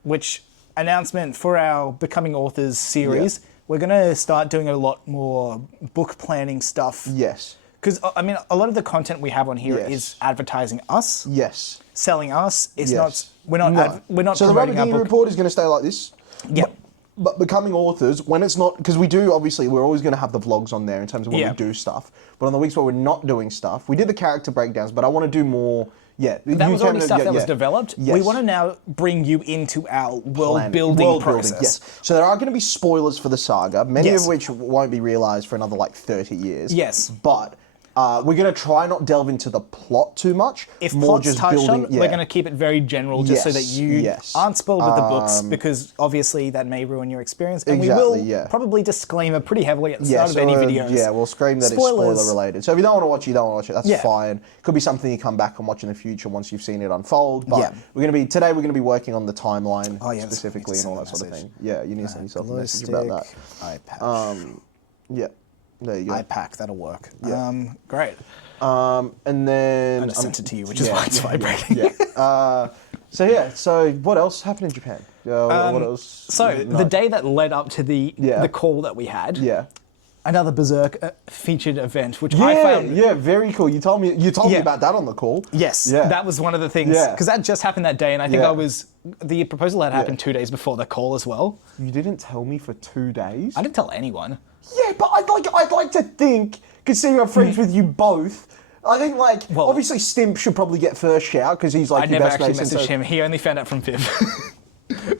Which announcement for our Becoming Authors series, we're going to start doing a lot more book planning stuff. Yes. Because, I mean, a lot of the content we have on here Yes. is advertising us, Yes. selling us. It's Yes. we're not So the Rubber promoting our Dinghy book. Report is going to stay like this. Yep. But becoming authors, when it's not, because we do, obviously, we're always going to have the vlogs on there in terms of when Yeah. we do stuff. But on the weeks where we're not doing stuff, we did the character breakdowns, but I want to do more, That was already stuff that was developed. Yes. We want to now bring you into our world building process. Yes. So there are going to be spoilers for the saga, many Yes. of which won't be realised for another like 30 years. Yes. But we're going to try not delve into the plot too much. If more plots just touched on, building, we're going to keep it very general just so that you aren't spoiled with the books, because obviously that may ruin your experience. And Exactly, we will probably disclaimer pretty heavily at the start of so, any videos. Yeah, we'll scream that Spoilers. it's spoiler related. So if you don't want to watch it, you don't want to watch it. That's Yeah. fine. Could be something you come back and watch in the future once you've seen it unfold. But Yeah. today we're going to be working on the timeline Oh, yeah, specifically and all that sort of thing. Yeah, you need to send yourself a Glow message about that. stick, eye patch. Yeah, there you go. Eye pack, that'll work. Yeah. Great. And then I just sent it to you, which is why it's vibrating. So what else happened in Japan? What else? So the day that led up to the call that we had, another Berserk featured event, which I found... Yeah, very cool. You told me about that on the call. Yes, Yeah. that was one of the things, because that just happened that day, and I think the proposal had happened 2 days before the call as well. You didn't tell me for 2 days? I didn't tell anyone. Yeah, but I'd like to think, considering I'm friends with you both, I think obviously Stimp should probably get first shout because he's like I your never best actually mate since messaged him. He only found out from Viv.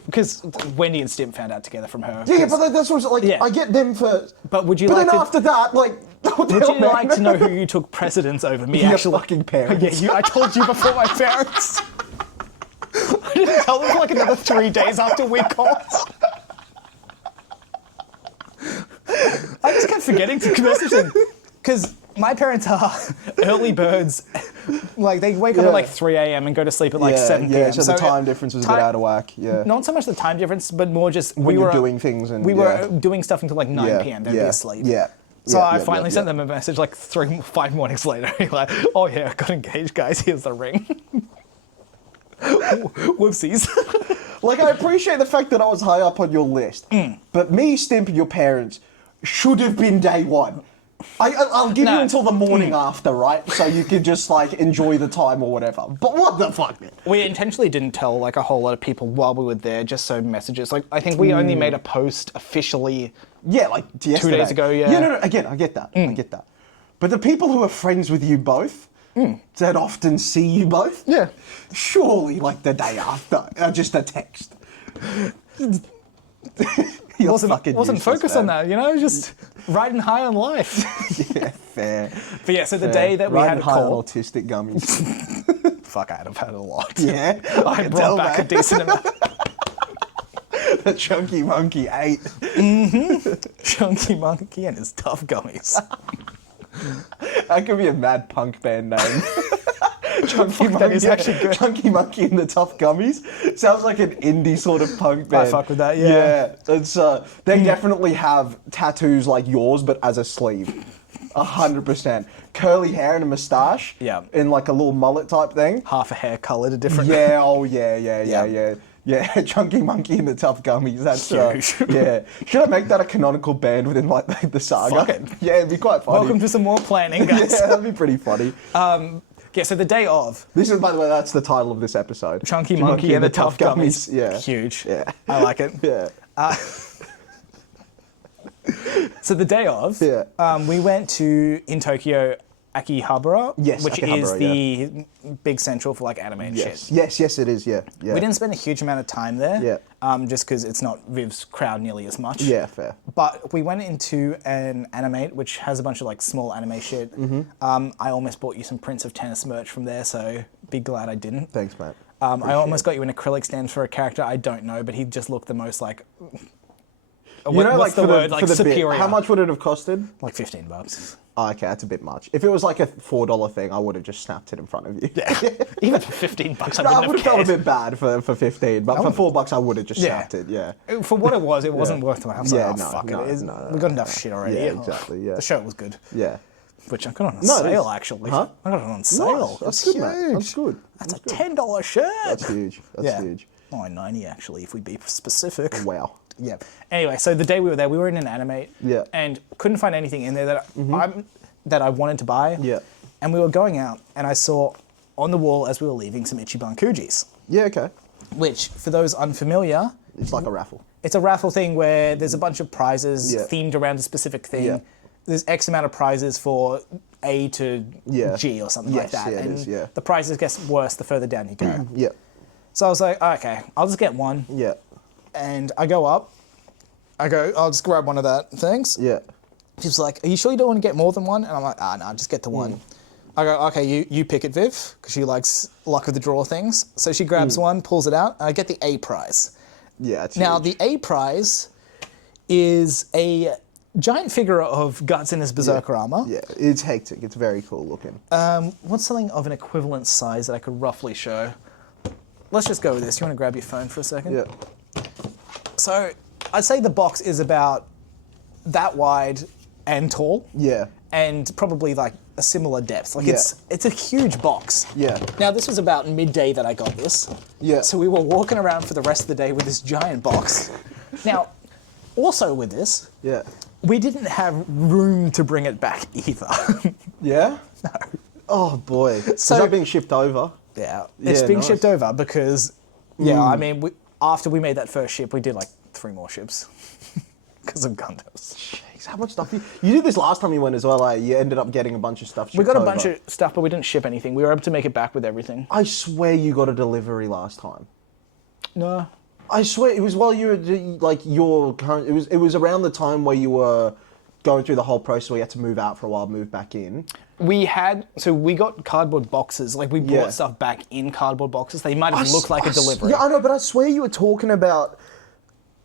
Because Wendy and Stimp found out together from her. Yeah, but that's what I get them first. But would you but like then to... after that, would you like to know who you took precedence over? Me, Your actually. fucking parents. Yeah, I told you before my parents. I didn't tell them for like another 3 days after we called. I just kept forgetting to message them. Because my parents are early birds. Like, they wake up at like 3 a.m. and go to sleep at 7 p.m. Yeah, so the time difference was a bit out of whack. Yeah. Not so much the time difference, but more just when we were doing things. And we were doing stuff until like 9 p.m. They'd be asleep. Yeah. So I finally sent them a message like 5 mornings later. Like, oh yeah, I got engaged, guys. Here's the ring. Whoopsies. I appreciate the fact that I was high up on your list, but me, Stimp, and your parents should have been day one. I'll give you until the morning after, right? So you could just enjoy the time or whatever. But what the fuck, man? We intentionally didn't tell a whole lot of people while we were there, just so messages. I think we only made a post officially. Yeah, yesterday. 2 days ago. Yeah. Yeah, no. Again, I get that. I get that. But the people who are friends with you both, that often see you both, surely the day after, just a text. Wasn't focused on that, just riding high on life. Yeah, fair. But yeah, so the day that we had a high on call, autistic gummies. fuck, I'd have had a lot. Yeah, I brought back a decent amount. The Chunky Monkey ate. Chunky Monkey and his tough gummies. That could be a mad punk band name. Chunky Monkey is actually good. Chunky Monkey and the Tough Gummies. Sounds like an indie sort of punk band. I fuck with that, yeah. It's they definitely have tattoos like yours, but as a sleeve. 100%. Curly hair and a moustache. Yeah. In a little mullet type thing. Half a hair colour to different. Yeah, oh yeah. Yeah, Chunky Monkey and the Tough Gummies. That's Huge. yeah. Should I make that a canonical band within like the saga? Fuck it. Yeah, it'd be quite funny. Welcome to some more planning, guys. Yeah, that'd be pretty funny. Yeah, so the day of. This is, by the way, that's the title of this episode. Chunky Monkey and the Tough Gummies. Yeah. Huge. Yeah. I like it. Yeah. So the day of, we went to, in Tokyo, Akihabara, Yes, which Akihabara, is the big central for like anime and shit. Yes, it is, yeah. We didn't spend a huge amount of time there, Yeah. just because it's not Viv's crowd nearly as much. Yeah, fair. But we went into an Animate, which has a bunch of like small anime shit. I almost bought you some Prince of Tennis merch from there, so be glad I didn't. Thanks, mate. I almost got you an acrylic stand for a character I don't know, but he just looked the most like... You know, like the word? Like superior. How much would it have costed? Like $15. Oh, okay, that's a bit much. If it was like a $4 thing, I would have just snapped it in front of you. Yeah. Even for $15, I No, I wouldn't would have have felt cared. a bit bad for 15, but for $4, I would have just snapped it. Yeah. For what it was, it wasn't worth it. I was Yeah, like, no, fuck no, it. no, We got enough shit already. Yeah, exactly. Yeah. The show was good. Yeah. Which I got on No, it sale, is. actually. Huh? I got it on sale. Nice. That's It's good, mate. That's good. That's a good. $10 shirt. That's huge. That's huge. Oh, 90 actually, if we be specific. Wow. Yeah. Anyway, so the day we were there, we were in an Animate. Yeah. And couldn't find anything in there that I wanted to buy. Yeah. And we were going out, and I saw on the wall as we were leaving some Ichiban Kujis. Yeah, okay. Which, for those unfamiliar, It's like a raffle. it's a raffle thing where there's a bunch of prizes Yeah. themed around a specific thing. Yeah. There's X amount of prizes for A to Yeah. G or something Yes, like that. yeah, it and is, yeah. the prizes get worse the further down you go. Yeah. So I was like, okay, I'll just get one. Yeah. And I go up. I'll just grab one of that things. Yeah. She was like, are you sure you don't want to get more than one? And I'm like, no, just get the one. I go, okay, you pick it, Viv, because she likes luck of the draw things. So she grabs one, pulls it out, and I get the A prize. Yeah, it's Now, huge. the A prize is a giant figure of Guts in his berserker armor. Yeah, it's hectic. It's very cool looking. What's something of an equivalent size that I could roughly show? Let's just go with this. You want to grab your phone for a second? Yeah. So I'd say the box is about that wide and tall. Yeah. And probably like a similar depth. Like Yeah. it's a huge box. Yeah. Now this was about midday that I got this. Yeah. So we were walking around for the rest of the day with this giant box. Now, also with this, Yeah. we didn't have room to bring it back either. Yeah? No. Oh boy. So, is So- that being shipped over? Yeah, it's Yeah, being nice. shipped over because, I mean, after we made that first ship, we did like 3 more ships because of Gundams. Jeez, how much stuff you did this last time you went as well, eh? You ended up getting a bunch of stuff shipped We got a over. bunch of stuff, but we didn't ship anything. We were able to make it back with everything. I swear you got a delivery last time. No. I swear it was while you were like your current. It was around the time where you were going through the whole process where you had to move out for a while, move back in. We got cardboard boxes. Like we bought Yeah. stuff back in cardboard boxes. They might have looked like a delivery. Yeah, I know, but I swear you were talking about.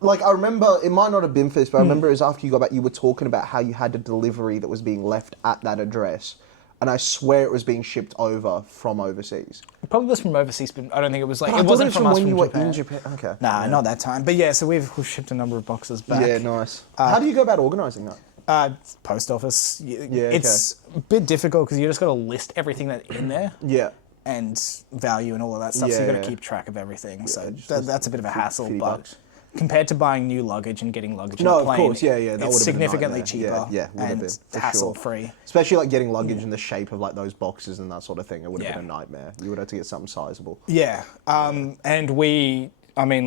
Like, I remember, it might not have been for this, but I remember it was after you got back, you were talking about how you had a delivery that was being left at that address. And I swear it was being shipped over from overseas. It probably was from overseas, but I don't think it was like But I it thought wasn't was from us when from you were Japan. in Japan. Okay. Nah, not that time. But yeah, so we've shipped a number of boxes back. Yeah, nice. How do you go about organising that? Post office. Yeah, It's a bit difficult because you just got to list everything that's in there. Yeah. And value and all of that stuff. So Yeah, you got to yeah. keep track of everything. So just that's a bit of a hassle. $50 But bucks. compared to buying new luggage and getting luggage No, on a of plane, course, yeah, that would have it's been a significantly nightmare. cheaper Yeah, would have and been, for hassle sure. free. Especially like getting luggage in the shape of like those boxes and that sort of thing. It would have Yeah. been a nightmare. You would have to get something sizable. Yeah. And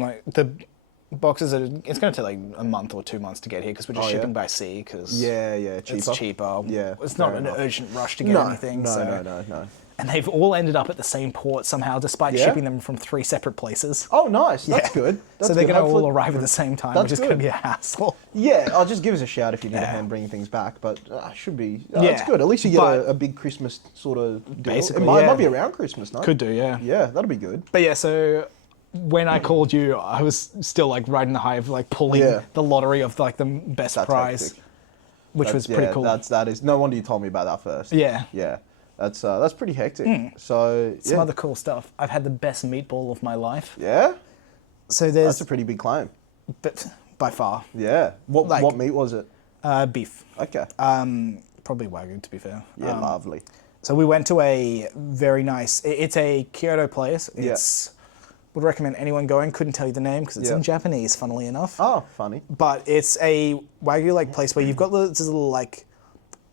like the boxes it's going to take like a month or 2 months to get here because we're just Oh, yeah? shipping by sea because Yeah, cheaper. it's cheaper. Yeah, It's not fair an enough. urgent rush to get anything. No. And they've all ended up at the same port somehow, despite Yeah? shipping them from 3 separate places. Oh, nice. That's good. That's so they're good. going to all Hopefully- arrive at the same time, That's which is going to good. be a hassle. Yeah, I'll just give us a shout if you need a Yeah. hand bringing things back. But should be. Yeah, It's good. At least you get but- a big Christmas sort of deal. Basically, it might yeah. be around Christmas, no? Could do, yeah. Yeah, that'll be good. But yeah, so when I called you, I was still like riding the high of like pulling Yeah. the lottery of like the best That's prize, hectic. which was pretty cool. That is. No wonder you told me about that first. Yeah. Yeah. That's pretty hectic. So Some yeah. other cool stuff. I've had the best meatball of my life. Yeah. So That's there's, a pretty big claim. but by far, Yeah. What Like- what meat was it? beef. Okay. Probably Wagyu, to be fair. Yeah, lovely. So we went to a very nice. It's a Kyoto place. Yeah. It's would recommend anyone going. Couldn't tell you the name because it's in Japanese, funnily enough. Oh, funny. But it's a Wagyu like place where you've got this little like,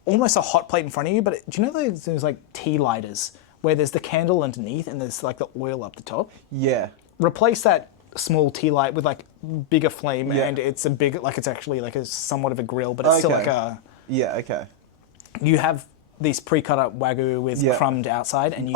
almost a hot plate in front of you, but do you know there's like tea lighters where there's the candle underneath and there's like the oil up the top? Yeah. Replace that small tea light with like bigger flame and it's a big, like it's actually like a somewhat of a grill, but it's still like a... Yeah, okay. You have these pre-cut up Wagyu with crumbed outside and you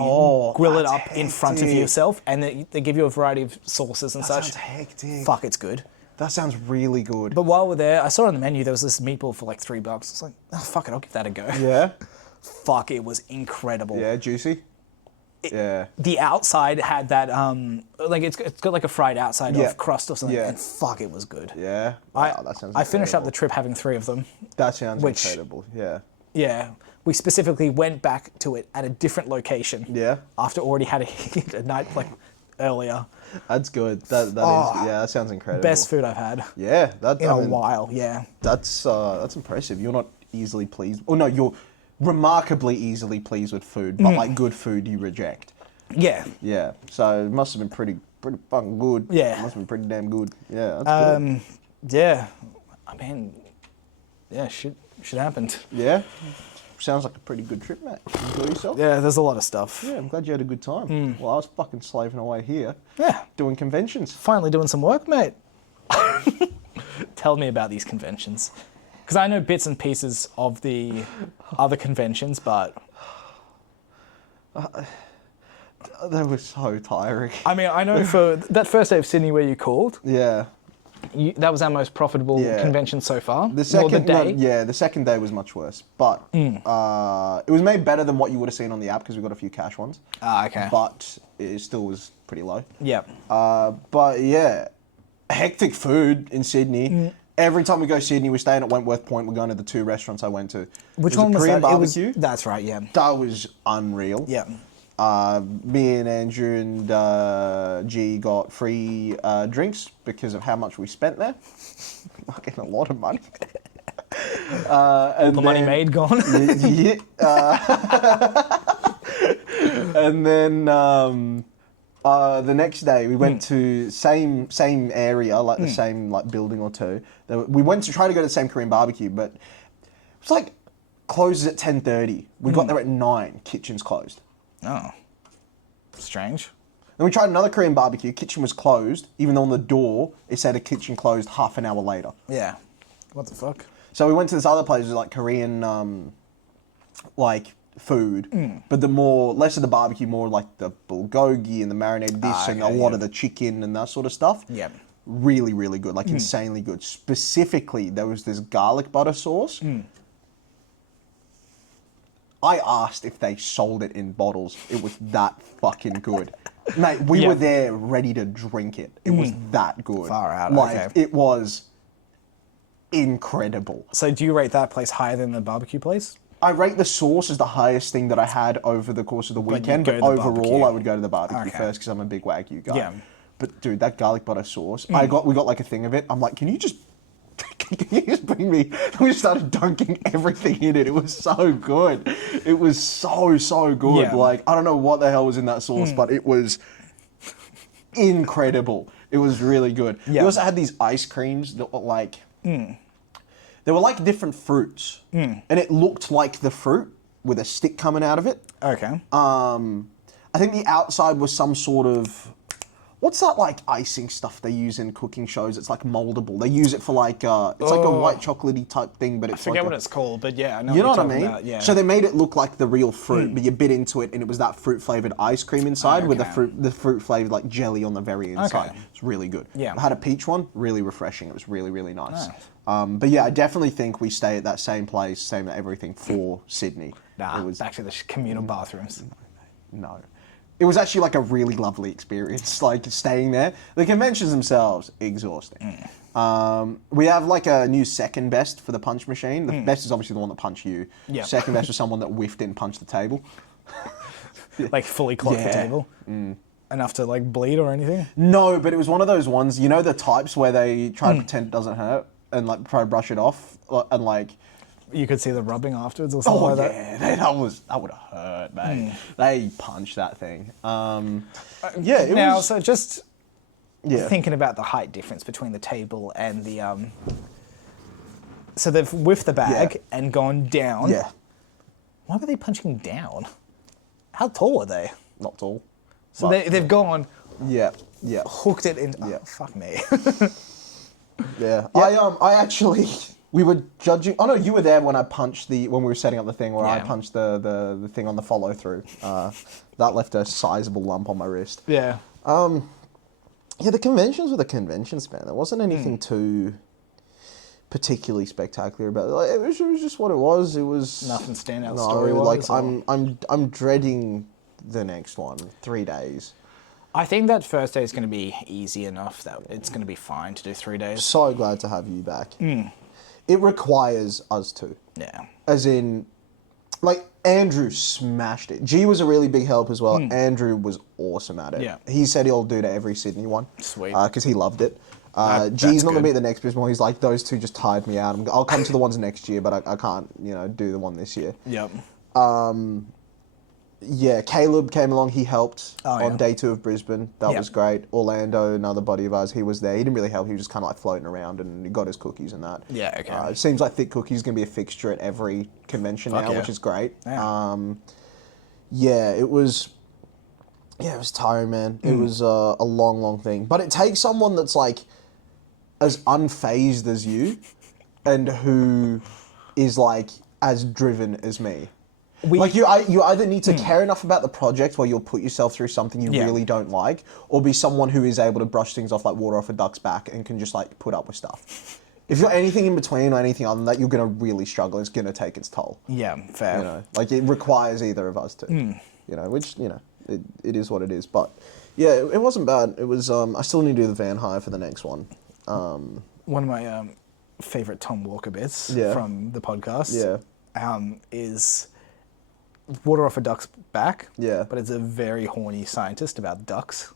grill it up in front of yourself and they give you a variety of sauces and such. That sounds hectic. Fuck, it's good. That sounds really good. But while we're there, I saw on the menu there was this meatball for like $3. I was like, oh, fuck it, I'll give that a go. Yeah? Fuck, it was incredible. Yeah, juicy? The outside had that, like it's got like a fried outside of crust or something, and fuck, it was good. Yeah? Wow, that sounds incredible. I finished up the trip having 3 of them. That sounds incredible, yeah. Yeah. We specifically went back to it at a different location. Yeah? After already had a night like earlier. That's good. That sounds incredible. Best food I've had. Yeah. In a while, yeah. That's impressive. You're not easily pleased. Oh no, you're remarkably easily pleased with food, but like good food you reject. Yeah. Yeah. So it must have been pretty fucking good. Yeah. It must have been pretty damn good. Yeah, that's good. Yeah. I mean, yeah, shit happened. Yeah. Sounds like a pretty good trip, mate. Enjoy yourself. Yeah, there's a lot of stuff. Yeah, I'm glad you had a good time. Well, I was fucking slaving away here. Yeah. Doing conventions. Finally doing some work, mate. Tell me about these conventions. Because I know bits and pieces of the other conventions, but... They were so tiring. I mean, I know for that first day of Sydney where you called... Yeah. That was our most profitable convention so far. The second the second day was much worse, but it was made better than what you would have seen on the app because we got a few cash ones. Ah, okay. But it still was pretty low. Yeah. But yeah, hectic food in Sydney. Every time we go to Sydney, we're staying at Wentworth Point. We're going to the 2 restaurants I went to. Which one was Korean that? Barbecue. That's right. Yeah. That was unreal. Yeah. Me and Andrew and G got free drinks because of how much we spent there. Fucking a lot of money. All the money made gone. And then the next day we went to same area, like the same like building or two. We went to try to go to the same Korean barbecue, but it was like closes at 10:30. We got there at 9. Kitchen's closed. Oh, strange. Then we tried another Korean barbecue. Kitchen was closed, even though on the door it said a kitchen closed half an hour later. Yeah. What the fuck? So we went to this other place, it was like Korean, like food, but less of the barbecue, more like the bulgogi and the marinated dish and a lot of the chicken and that sort of stuff. Yeah. Really, really good, like insanely good. Specifically, there was this garlic butter sauce. I asked if they sold it in bottles. It was that fucking good. Mate, we were there ready to drink it. It was that good. Far out, like, okay. It was incredible. So do you rate that place higher than the barbecue place? I rate the sauce as the highest thing that I had over the course of the weekend, but overall barbecue. I would go to the barbecue first because I'm a big Wagyu guy. Yeah. But dude, that garlic butter sauce, we got like a thing of it. I'm like, can you just bring me? We just started dunking everything in it. It was so good. It was so good. Yeah. Like, I don't know what the hell was in that sauce, but it was incredible. It was really good. Yeah. We also had these ice creams that were like, they were like different fruits. And it looked like the fruit with a stick coming out of it. Okay. I think the outside was some sort of... What's that like icing stuff they use in cooking shows? It's like moldable. They use it for like it's like a white chocolatey type thing, but it's I forget like what it's called, but yeah, I know you know what what I you're mean? talking about, yeah. So they made it look like the real fruit, but you bit into it and it was that fruit flavored ice cream inside with the fruit flavored like jelly on the very inside. Okay. It's really good. Yeah. I had a peach one, really refreshing. It was really, really nice. But yeah, I definitely think we stay at that same place, same everything for Sydney. Nah, it was back to the communal bathrooms. No. It was actually like a really lovely experience, like staying there. The conventions themselves, exhausting. We have like a new second best for the punch machine. The best is obviously the one that punched you. Yep. Second best was someone that whiffed and punched the table. Like fully clocked the table? Enough to like bleed or anything? No, but it was one of those ones, you know the types where they try to pretend it doesn't hurt and like try to brush it off and like... You could see the rubbing afterwards or something like that? Yeah, that would have hurt, mate. They punched that thing. Yeah, it now, was... so just thinking about the height difference between the table and the so they've whiffed the bag and gone down. Yeah. Why were they punching down? How tall are they? Not tall. So they've gone. Yeah. Hooked it in. Oh, fuck me. Yeah. I actually, we were judging. Oh no, you were there when I punched when we were setting up the thing where I punched the thing on the follow through. That left a sizable lump on my wrist. Yeah. Yeah, the conventions were the conventions, man. There wasn't anything too particularly spectacular about it. Like, it was just what it was. It was nothing standout story-wise. Like I'm dreading the next one. 3 days. I think that first day is going to be easy enough that it's going to be fine to do 3 days. So glad to have you back. It requires us to. Yeah. As in, like, Andrew smashed it. G was a really big help as well. Andrew was awesome at it. Yeah. He said he'll do to every Sydney one. Sweet. Because he loved it. G's not going to be at the next Brisbane one. He's like, those two just tired me out. I'll come to the ones next year, but I can't, do the one this year. Yep. Yeah, Caleb came along. He helped on day 2 of Brisbane. That was great. Orlando, another buddy of ours, he was there. He didn't really help. He was just kind of like floating around and he got his cookies and that. Yeah, okay. It seems like thick cookies is going to be a fixture at every convention now, which is great. Yeah. It was tiring, man. It was a long, long thing. But it takes someone that's like as unfazed as you and who is like as driven as me. You either need to care enough about the project where you'll put yourself through something you really don't like, or be someone who is able to brush things off like water off a duck's back and can just like put up with stuff. If you're anything in between or anything other than that, you're going to really struggle. It's going to take its toll. Yeah, fair. Like it requires either of us to. Which it is what it is. But yeah, it wasn't bad. It was. I still need to do the van hire for the next one. One of my favorite Tom Walker bits from the podcast. Is water off a duck's back. Yeah. But it's a very horny scientist about ducks.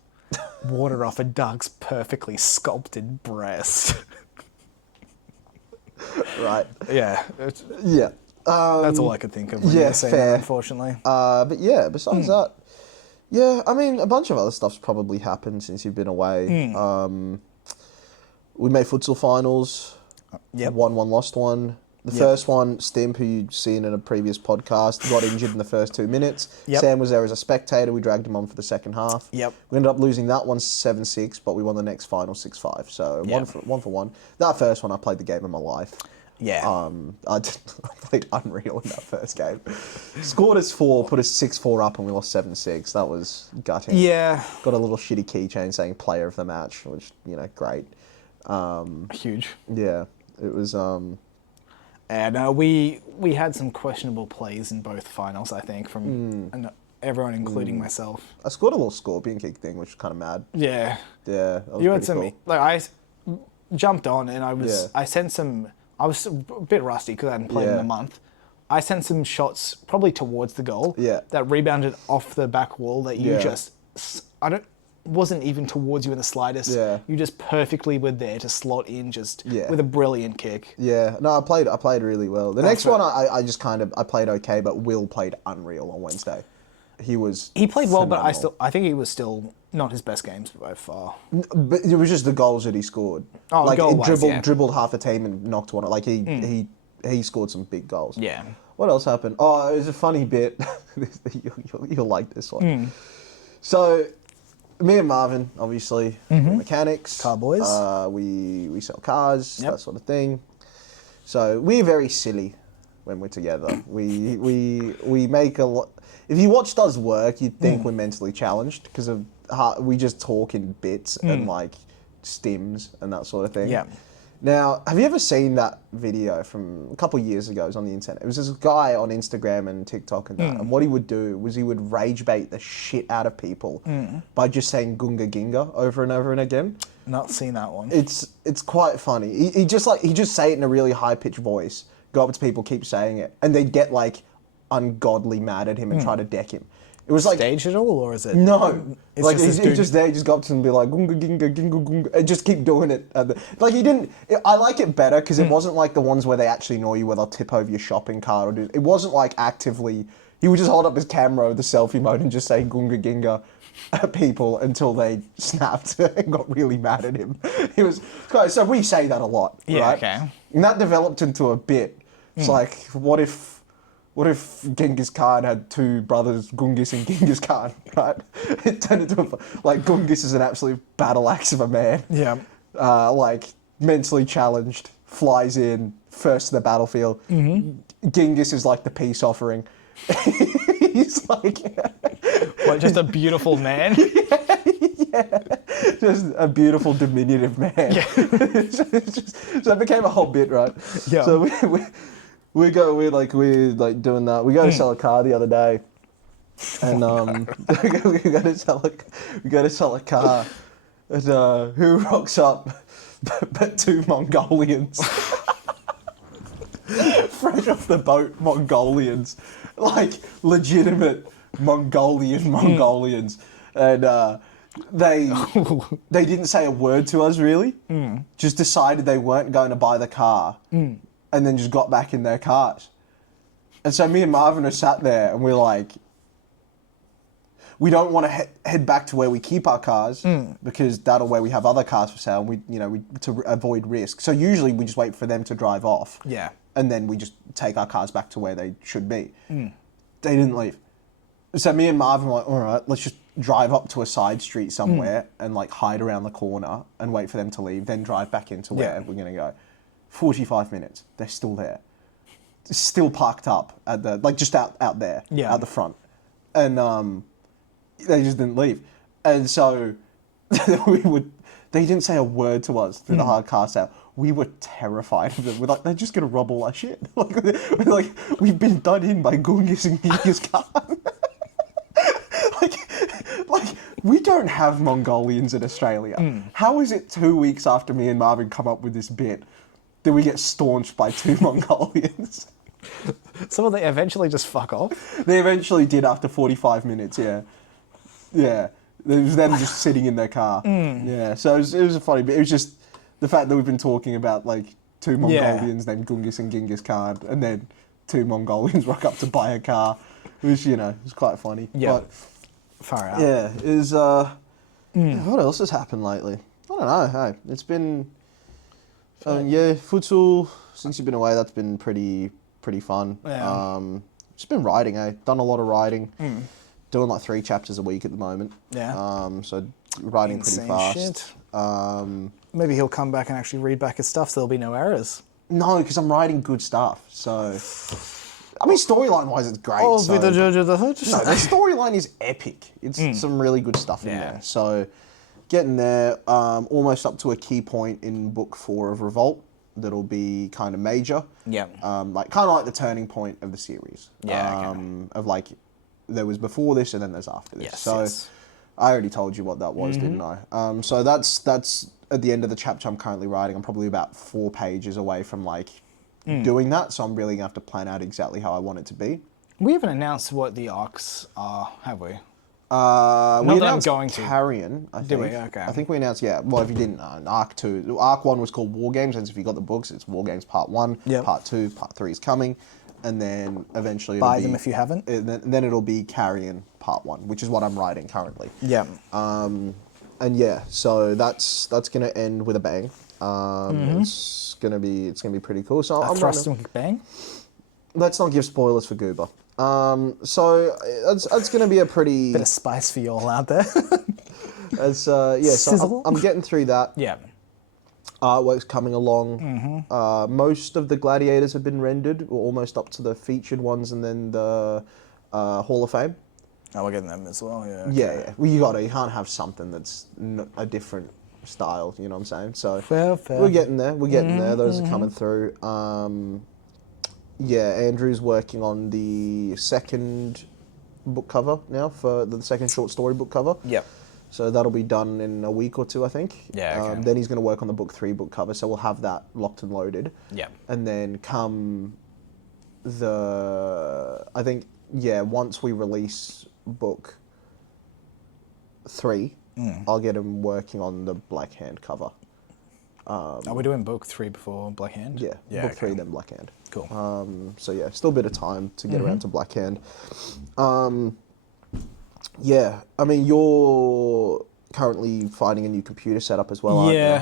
Water off a duck's perfectly sculpted breast. Right. Yeah. Yeah. That's all I could think of when you were saying that, unfortunately. But yeah, besides that, yeah, I mean, a bunch of other stuff's probably happened since you've been away. We made futsal finals. Won one, lost one. The first one, Stimp, who you'd seen in a previous podcast, got injured in the first 2 minutes. Sam was there as a spectator. We dragged him on for the second half. We ended up losing that one 7-6, but we won the next final 6-5. So one for one. That first one, I played the game of my life. I played unreal in that first game. Scored us 4, put us 6-4 up, and we lost 7-6. That was gutting. Yeah. Got a little shitty keychain saying player of the match, which, great. Huge. Yeah. It was... And we had some questionable plays in both finals, I think, from everyone, including myself. I scored a little scorpion kick thing, which was kind of mad. Yeah. Yeah, that was You had some... cool. Like, I jumped on and I sent some... I was a bit rusty because I hadn't played in a month. I sent some shots probably towards the goal that rebounded off the back wall that you just... wasn't even towards you in the slightest. Yeah. You just perfectly were there to slot in with a brilliant kick. Yeah. No, I played really well. The next one, I just I played okay, but Will played unreal on Wednesday. He played well, but I think he was still not his best games by far. But it was just the goals that he scored. Oh, like goal-wise, dribbled half a team and knocked one. Like he scored some big goals. Yeah. What else happened? Oh, it was a funny bit. You'll like this one. So, me and Marvin, obviously, we're mechanics. Car boys. We sell cars, that sort of thing. So we're very silly when we're together. We make a lot. If you watched us work, you'd think we're mentally challenged because of we just talk in bits and like stims and that sort of thing. Yeah. Now, have you ever seen that video from a couple of years ago? It was on the internet. It was this guy on Instagram and TikTok and that. And what he would do was he would rage bait the shit out of people by just saying gunga ginga over and over and again. Not seen that one. It's quite funny. He just say it in a really high pitched voice, go up to people, keep saying it, and they'd get like ungodly mad at him and try to deck him. It was like staged at all, or is it? No, it's like just he's just there. He just go up to him and be like gunga ginga ginga gunga, and just keep doing it. Like he didn't. I like it better because it wasn't like the ones where they actually annoy you, where they'll tip over your shopping cart or do. It wasn't like actively. He would just hold up his camera with the selfie mode and just say gunga ginga at people until they snapped and got really mad at him. He was so we say that a lot, right? Okay. And that developed into a bit. It's like, what if Genghis Khan had two brothers, Genghis and Genghis Khan, right? It turned into like Genghis is an absolute battle axe of a man. Yeah. Like mentally challenged, flies in first to the battlefield. Genghis is like the peace offering. He's like, What, just a beautiful man? just a beautiful diminutive man. Yeah. So it became a whole bit, right? Yeah. So we're doing that. We go to sell a car the other day, and we go to sell a car, and who rocks up but two Mongolians, fresh off the boat, Mongolians, like legitimate Mongolians, and they didn't say a word to us really. Just decided they weren't going to buy the car, and then just got back in their cars. And so me and Marvin are sat there, and we're like, we don't want to head back to where we keep our cars because that'll where we have other cars for sale. And we to avoid risk. So usually we just wait for them to drive off. Yeah. And then we just take our cars back to where they should be. They didn't leave. So me and Marvin were like, all right, let's just drive up to a side street somewhere and like hide around the corner and wait for them to leave, then drive back into where we're going to go. 45 minutes. They're still there. Still parked up at the, like just out there, out the front. And they just didn't leave. And so they didn't say a word to us through the hard car sale. We were terrified of them. We're like, they're just going to rob all our shit. We've been done in by Genghis and Genghis Khan. like, we don't have Mongolians in Australia. How is it 2 weeks after me and Marvin come up with this bit that we get staunched by two Mongolians? So they eventually just fuck off? They eventually did after 45 minutes, yeah. Yeah. It was them just sitting in their car. Yeah, so it was a funny bit. It was just the fact that we've been talking about like two Mongolians named Genghis and Genghis Khan, and then two Mongolians rock up to buy a car, which, it was quite funny. Yeah. But, far out. yeah, it was, what else has happened lately? I don't know, hey. It's been, futsal, since you've been away, that's been pretty fun. Yeah. Just been writing, done a lot of writing. Doing like 3 chapters a week at the moment. Yeah. So writing Insane pretty shit. fast. Maybe he'll come back and actually read back his stuff so there'll be no errors. No, because I'm writing good stuff. So, I mean, storyline-wise, it's great. Oh, so, with the Judge of the Hood? No, the storyline is epic. It's some really good stuff in there. So, getting there, almost up to a key point in book 4 of Revolt that'll be kind of major. Yeah. Like kind of like the turning point of the series. Yeah, Of like, there was before this and then there's after this. Yes, so, yes. I already told you what that was, didn't I? So that's at the end of the chapter I'm currently writing. I'm probably about 4 pages away from like doing that. So I'm really gonna have to plan out exactly how I want it to be. We haven't announced what the arcs are, have we? We that I'm announced going to. Carrion, I think. Did we? Okay. I think we announced, well, if you didn't, Arc 2. Arc 1 was called War Games, and if you got the books, it's War Games Part 1, Yep. Part 2, Part 3 is coming, and then eventually Buy them if you haven't. Then it'll be Carrion Part 1, which is what I'm writing currently. Yeah. And yeah, so that's going to end with a bang. It's going to be pretty cool. So I'm Thrust and bang? Let's not give spoilers for Goober. So it's going to be a pretty... Bit of spice for you all out there. So I'm getting through that. Yeah. Artwork's coming along. Most of the gladiators have been rendered. We're almost up to the featured ones and then the Hall of Fame. Oh, we're getting them as well, yeah. Yeah. Well, you can't have something that's a different style, you know what I'm saying? So Fair. we're getting there. Those are coming through. Andrew's working on the second book cover now for the second short story book cover. Yep. So that'll be done in a week or 2, I think. Yeah, okay. Then he's going to work on the book 3 book cover, so we'll have that locked and loaded. Yeah. And then once we release book 3, I'll get him working on the Black Hand cover. Are we doing book 3 before Black Hand? Yeah, book 3 then Black Hand. Cool. So yeah, still a bit of time to get around to Black Hand. Yeah, I mean, you're currently finding a new computer setup as well, aren't you?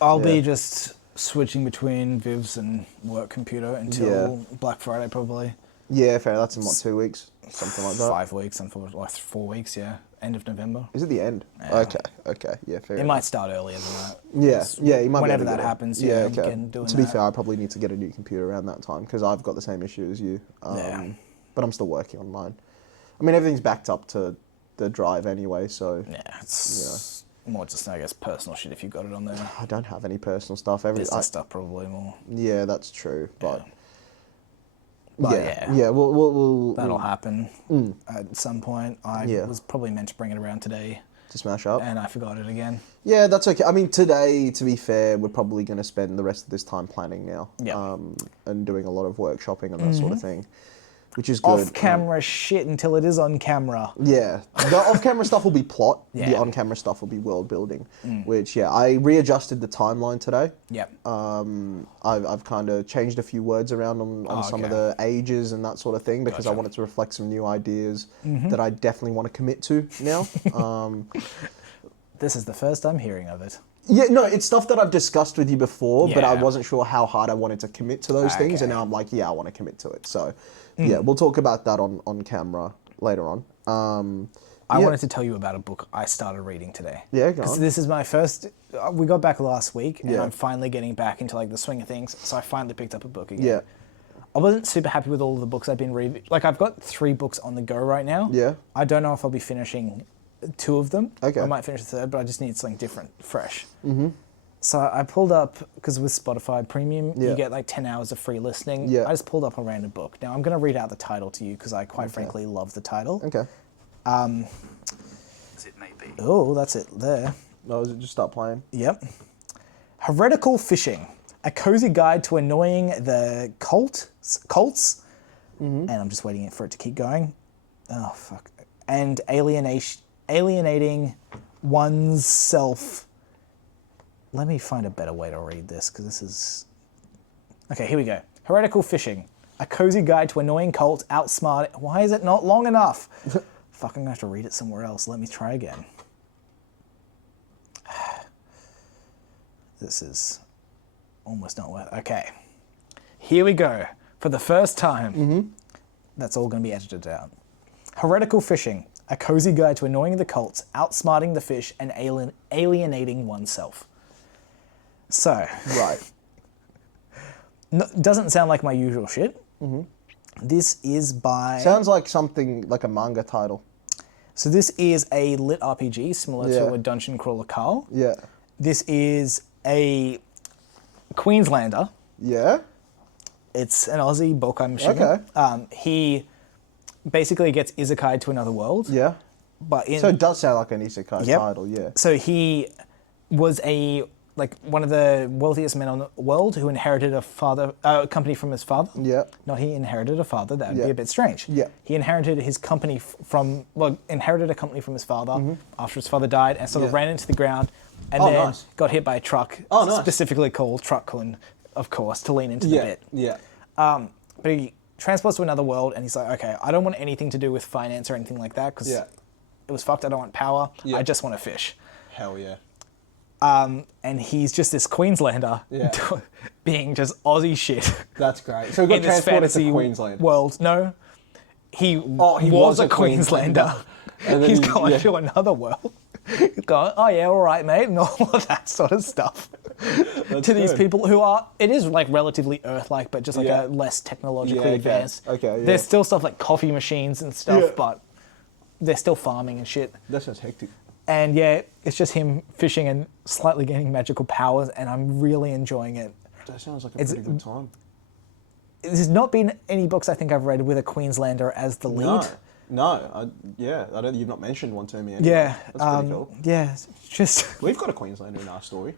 I'll be just switching between Viv's and work computer until Black Friday probably. Yeah, fair. That's in what, 2 weeks? Something like that? 5 weeks, unfortunately. Like 4 weeks, yeah. End of November. Is it the end? Yeah. Okay, yeah, fair. It might start earlier than that. Yeah, you might be whenever able to that get it. happens, Yeah, we okay. can do To be that. fair, I probably need to get a new computer around that time because I've got the same issue as you. But I'm still working on mine. I mean, everything's backed up to the drive anyway, so... Yeah, it's more just, I guess, personal shit if you got it on there. I don't have any personal stuff. Business stuff probably more. Yeah, that's true, but... But yeah, we'll that'll happen at some point. I was probably meant to bring it around today. To smash up. And I forgot it again. Yeah, that's okay. I mean, today, to be fair, we're probably going to spend the rest of this time planning now. Yeah. And doing a lot of workshopping and that sort of thing, which is good. Off-camera shit until it is on camera. Yeah. The off-camera stuff will be plot. Yeah. The on-camera stuff will be world building, which, I readjusted the timeline today. Yep. I've kind of changed a few words around on some of the ages and that sort of thing because I wanted to reflect some new ideas that I definitely want to commit to now. This is the first I'm hearing of it. Yeah, no, it's stuff that I've discussed with you before, but I Yeah. wasn't sure how hard I wanted to commit to those things, and Okay. now I'm like, I want to commit to it. So, yeah, we'll talk about that on camera later on. I wanted to tell you about a book I started reading today. Yeah, go on. Because this is my first... we got back last week, and Yeah. I'm finally getting back into like the swing of things, so I finally picked up a book again. Yeah. I wasn't super happy with all of the books I've been reading. Like, I've got 3 books on the go right now. Yeah. I don't know if I'll be finishing 2 of them. Okay. I might finish the 3rd, but I just need something different, fresh. Mm-hmm. So I pulled up, because with Spotify Premium, you get like 10 hours of free listening. Yeah. I just pulled up a random book. Now, I'm going to read out the title to you, because I quite frankly love the title. Okay. As it may be. Oh, that's it there. No, just start playing. Yep. Heretical Fishing, a cozy guide to annoying the cults. And I'm just waiting for it to keep going. Oh, fuck. And alienating oneself. Let me find a better way to read this, because this is... Okay, here we go. Heretical Fishing, a cozy guide to annoying cults, outsmart... Why is it not long enough? Fuck, I'm going to have to read it somewhere else. Let me try again. This is almost not worth... Okay. Here we go. For the first time. That's all going to be edited out. Heretical Fishing, a cozy guide to annoying the cults, outsmarting the fish, and alienating oneself. So... Right. doesn't sound like my usual shit. This is by... Sounds like something, like a manga title. So this is a lit RPG, similar to a Dungeon Crawler Carl. Yeah. This is a Queenslander. Yeah? It's an Aussie book, I'm assuming. Okay. He basically gets isekai to another world. Yeah. But in, So it does sound like an isekai Yep. title, yeah. So he was one of the wealthiest men on the world who inherited a company from his father. Yeah. No, he inherited a father. That would Yeah. be a bit strange. Yeah. He inherited his company inherited a company from his father after his father died, and sort of Yeah. ran into the ground, and Oh, then nice. got hit by a truck, Oh, nice. specifically called Truck-kun, of course, to lean into the bit. Yeah. But he transports to another world, and he's like, okay, I don't want anything to do with finance or anything like that, because Yeah. it was fucked. I don't want power. Yeah. I just want to fish. Hell yeah. And he's just this Queenslander Yeah. being just Aussie shit That's great. So we in got this transported fantasy to Queensland. world. No, he he was a Queenslander. And then He's he- gone yeah. to another world. He's gone, oh yeah, all right, mate, and all of that sort of stuff. To these good. people who are, it is like relatively Earth-like, but just like Yeah. a less technologically Yeah, okay. advanced. Okay, yeah. There's still stuff like coffee machines and stuff, Yeah. but they're still farming and shit. That sounds hectic. And yeah, it's just him fishing and slightly gaining magical powers, and I'm really enjoying it. That sounds like a It's- pretty good time. There's not been any books I think I've read with a Queenslander as the lead. No. You've not mentioned one to me anyway. Yeah, That's pretty cool. yeah, it's just We've got a Queenslander in our story.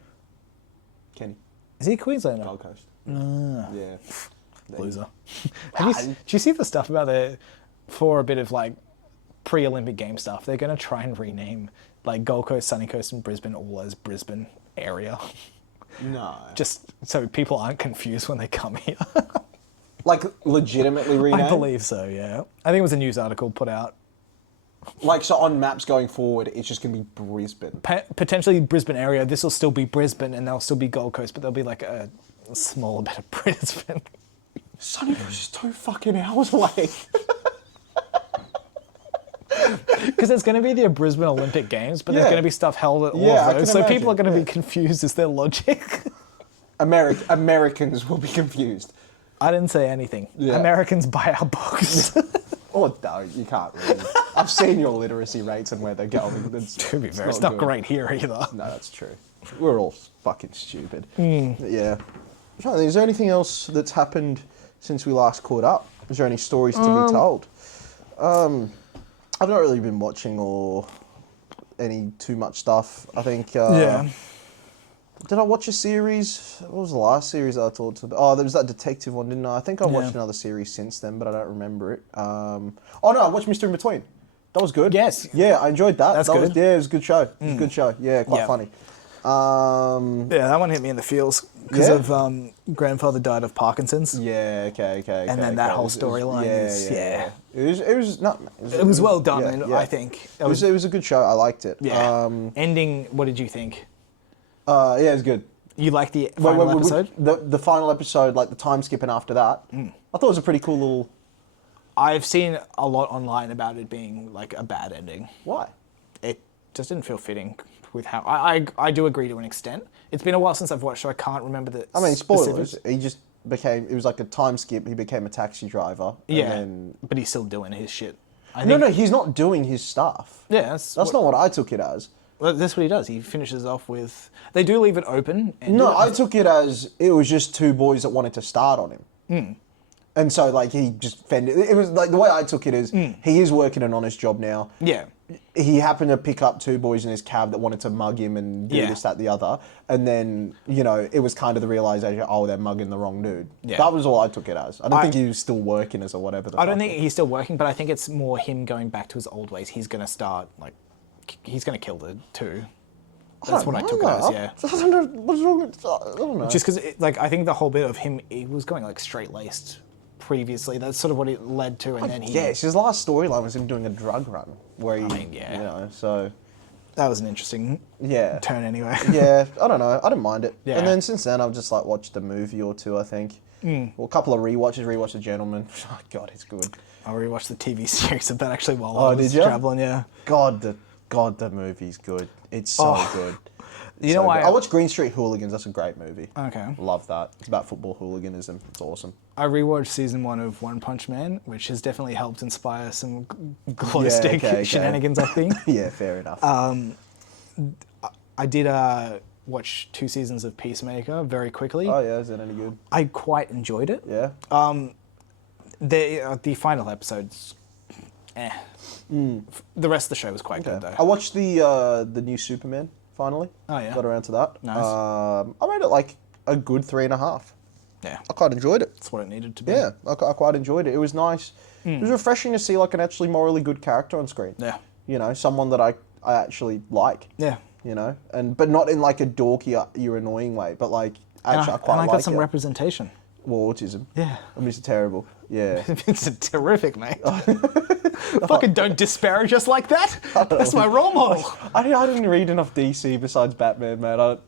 Kenny, is he a Queenslander? Gold Coast. Yeah. Loser. Do you see the stuff about for a bit of like pre-Olympic game stuff? They're going to try and rename like Gold Coast, Sunny Coast, and Brisbane all as Brisbane area, No. just so people aren't confused when they come here. Like legitimately rename? I believe so. Yeah, I think it was a news article put out. Like, so on maps going forward, it's just going to be Brisbane. Potentially Brisbane area. This will still be Brisbane and there'll still be Gold Coast, but there'll be like a smaller bit of Brisbane. Sunnybrook is 2 fucking hours away. Because it's going to be the Brisbane Olympic Games, but there's going to be stuff held at all of those. So people are going to be confused. Is their logic? Americans will be confused. I didn't say anything. Yeah. Americans buy our books. Oh, no, you can't really. I've seen your literacy rates and where they're going. To be fair, it's not great here either. No, that's true. We're all fucking stupid. Yeah. Is there anything else that's happened since we last caught up? Is there any stories to be told? I've not really been watching or any too much stuff. I think. Did I watch a series? What was the last series I talked about? Oh, there was that detective one, didn't I? I think I watched another series since then, but I don't remember it. Oh no, I watched Mr. In Between. That was good. Yes. Yeah, I enjoyed that. That's good. It was a good show. It was a good show. Yeah, quite funny. Yeah, that one hit me in the feels because of grandfather died of Parkinson's. Yeah, okay. And then that whole storyline It was well done, I think. It was a good show. I liked it. Yeah. Ending, what did you think? Yeah, it was good. You liked the final episode? The final episode, like the time skipping after that. I thought it was a pretty cool little... I've seen a lot online about it being like a bad ending. Why? It just didn't feel fitting with how... I do agree to an extent. It's been a while since I've watched, so I can't remember the spoilers. specifics. He just became... It was like a time skip. He became a taxi driver. Yeah, but he's still doing his shit. No, he's not doing his stuff. Yeah, that's not what I took it as. Well, that's what he does. He finishes off with... They do leave it open. I took it as it was just 2 boys that wanted to start on him. And so, like, he just fended... It was, like, the way I took it is he is working an honest job now. Yeah. He happened to pick up 2 boys in his cab that wanted to mug him and do this, that, the other. And then, it was kind of the realisation, they're mugging the wrong dude. Yeah. That was all I took it as. I don't think he was still working as or whatever. I don't think he's still working, but I think it's more him going back to his old ways. He's going to start, like... He's going to kill the 2. That's what I took it as, yeah. I don't know. Just because, I think the whole bit of him, he was going, straight-laced previously. That's sort of what it led to, and then he... Yes, his last storyline was him doing a drug run, where he... so... That was an interesting turn anyway. Yeah, I don't know. I didn't mind it. Yeah. And then since then, I've just, watched a movie or 2, I think. Well, a couple of rewatches. Rewatched The Gentleman. Oh, God, it's good. I rewatched the TV series of that actually while I was traveling, God, the movie's good. It's so good. You know why? I watched Green Street Hooligans. That's a great movie. Okay. Love that. It's about football hooliganism. It's awesome. I rewatched season 1 of One Punch Man, which has definitely helped inspire some glow stick shenanigans, I think. Yeah, fair enough. I did watch 2 seasons of Peacemaker very quickly. Oh yeah, is it any good? I quite enjoyed it. Yeah. The final episodes, The rest of the show was quite good though. I watched the new Superman finally. Oh yeah. Got around to that. Nice. I rated it a good 3.5. Yeah. I quite enjoyed it. That's what it needed to be. Yeah, I quite enjoyed it. It was nice. It was refreshing to see an actually morally good character on screen. Yeah. Someone that I actually like. Yeah. But not in a dorky, you're annoying way, but actually I quite like it. I got some representation. Well, autism. Yeah. Mr. Terrible. Yeah. It's terrific, mate. Fucking don't disparage us like that. That's my role model. I didn't read enough DC besides Batman, man.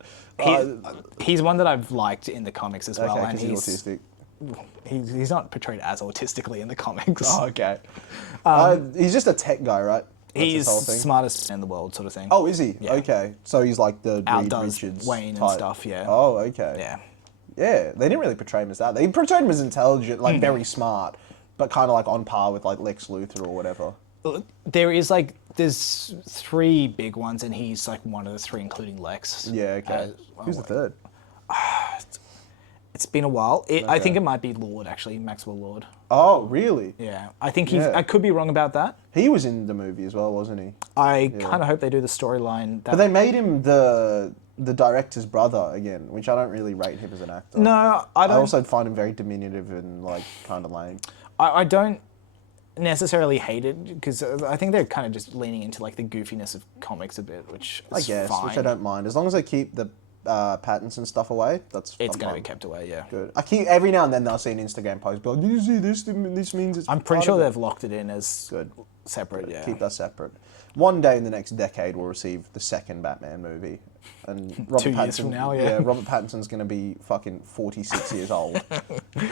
He's one that I've liked in the comics as well. Okay, and he's autistic. He's not portrayed as autistically in the comics. Oh, okay. He's just a tech guy, right? That's he's smartest man in the world, sort of thing. Oh, is he? Yeah. Okay. So he's like the Reed outdoes Richards Wayne type. and stuff, yeah. Oh, okay. Yeah. Yeah, they didn't really portray him as that. They portrayed him as intelligent, very smart, but kind of on par with Lex Luthor or whatever. There's 3 big ones, and he's one of the 3, including Lex. Yeah, okay. Who's the third? It's been a while. I think it might be Lord, actually, Maxwell Lord. Oh, really? Yeah. I think I could be wrong about that. He was in the movie as well, wasn't he? I kind of hope they do the storyline. But they made him the director's brother again, which I don't really rate him as an actor. No, I don't. I also find him very diminutive and kind of lame. I don't necessarily hate it because I think they're kind of just leaning into the goofiness of comics a bit, which is I guess, fine. which I don't mind as long as they keep the Pattinson stuff away. It's going to be kept away, yeah. Good. Every now and then they'll see an Instagram post, but did you see this? This means it's. I'm pretty sure they've locked it in as separate. Good. Yeah. Keep that separate. One day in the next decade, we'll receive the second Batman movie, and Robert 2 Pattinson, years from now, yeah. Robert Pattinson's going to be fucking 46 years old.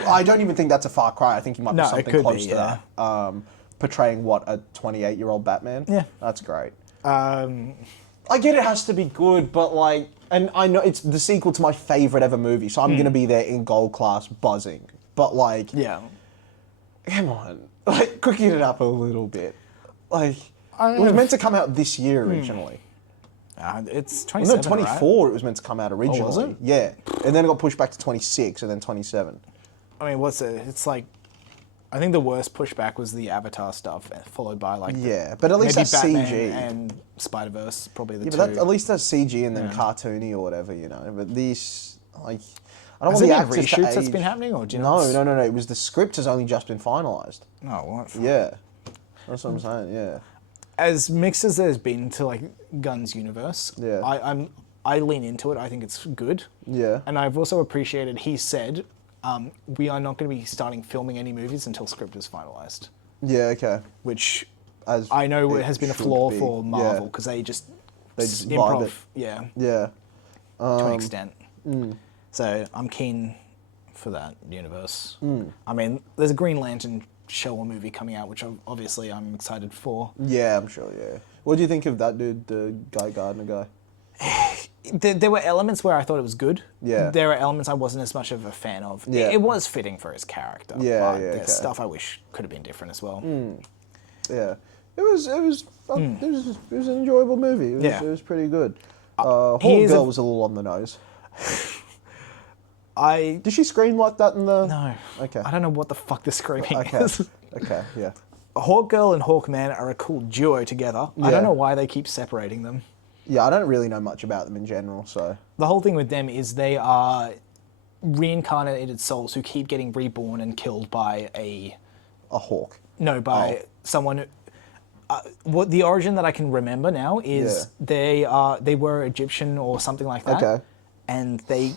I don't even think that's a far cry. I think he might be something close to that. Portraying a 28-year-old Batman. Yeah, that's great. I get it has to be good, but like, and I know it's the sequel to my favorite ever movie, so I'm going to be there in gold class buzzing. But like, yeah, come on, like, cooking it up a little bit. Like, it was meant to come out this year originally. It's 27, 24 right? It was meant to come out originally. Oh, was it? Yeah. And then it got pushed back to 26 and then 27. I mean, it's like, I think the worst pushback was the Avatar stuff, followed by like... Yeah, but at least that's Batman CG. and Spider-Verse, probably the two. But at least that's CG and then cartoony or whatever, you know. But these, like... I don't Has want the there actors been to reshoots age. that's been happening, or do you know? No. It was the script has only just been finalised. Oh, what? Yeah. That's what I'm saying, yeah. As mixed as there's been to like Gunn's universe, Yeah. I lean into it. I think it's good. Yeah. And I've also appreciated he said, we are not going to be starting filming any movies until script is finalised. Yeah, okay. Which As I know it has been a should flaw be. for Marvel because they just vibe improv, it. yeah, Yeah. to an extent. So I'm keen for that universe. I mean, there's a Green Lantern show or movie coming out, which obviously I'm excited for. Yeah, I'm sure, yeah. What do you think of that dude, the Guy Gardner guy? There were elements where I thought it was good. Yeah. There are elements I wasn't as much of a fan of. Yeah. It was fitting for his character. Yeah, but yeah, there's okay. stuff I wish could have been different as well. Yeah. It was an enjoyable movie. It was pretty good. Hawk Girl was a little on the nose. Did she scream like that in the... No. Okay. I don't know what the fuck the screaming Okay. is. Okay, yeah. Hawk Girl and Hawkman are a cool duo together. I Yeah. don't know why they keep separating them. Yeah, I don't really know much about them in general, so... The whole thing with them is they are reincarnated souls who keep getting reborn and killed by A hawk. No, by someone... what the origin that I can remember now is they were Egyptian or something like that. Okay. And they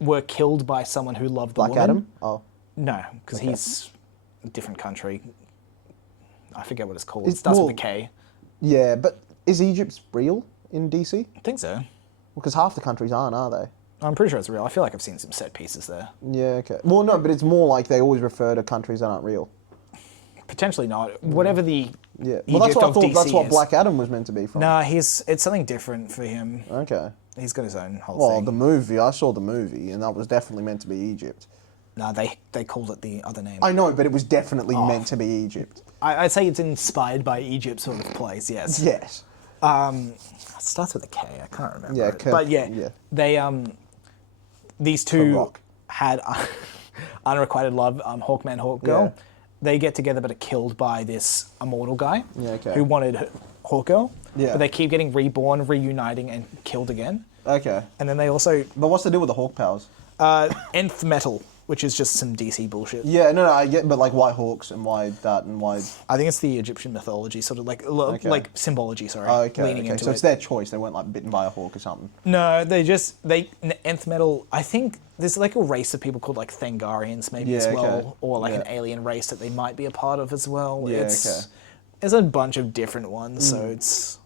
were killed by someone who loved the Black woman. Adam? Oh. No, because he's a different country. I forget what it's called. It starts with a K. Yeah, but is Egypt real in DC? I think so. Because half the countries aren't, are they? I'm pretty sure it's real. I feel like I've seen some set pieces there. Yeah, okay. Well, no, but it's more like they always refer to countries that aren't real. Potentially not. Whatever the Yeah. Well, that's Egypt what I of thought. DC That's what is. Black Adam was meant to be from. Nah, it's something different for him. Okay. He's got his own whole Well, thing. the movie, I saw the movie, and that was definitely meant to be Egypt. No, they called it the other name. I know, but it was definitely meant to be Egypt. I'd say it's inspired by Egypt sort of place, yes. Yes. It starts with a K, I can't remember. Yeah, it. But yeah, they these two Rock. had unrequited love, Hawkman, Hawkgirl. Yeah. They get together but are killed by this immortal guy Yeah, okay. who wanted Hawkgirl. Yeah. But they keep getting reborn, reuniting, and killed again. Okay. And then they also But what's the deal with the Hawk powers? nth metal, which is just some DC bullshit. Yeah, no, I get, but like why hawks and why that and why... I think it's the Egyptian mythology, sort of like symbology, sorry. Oh, okay, leaning okay. into So it. it's their choice. They weren't like bitten by a hawk or something. No, nth metal, I think there's like a race of people called like Thangarians maybe as well, okay. or like Yeah. an alien race that they might be a part of as well. Yeah, It's okay. There's a bunch of different ones, so it's...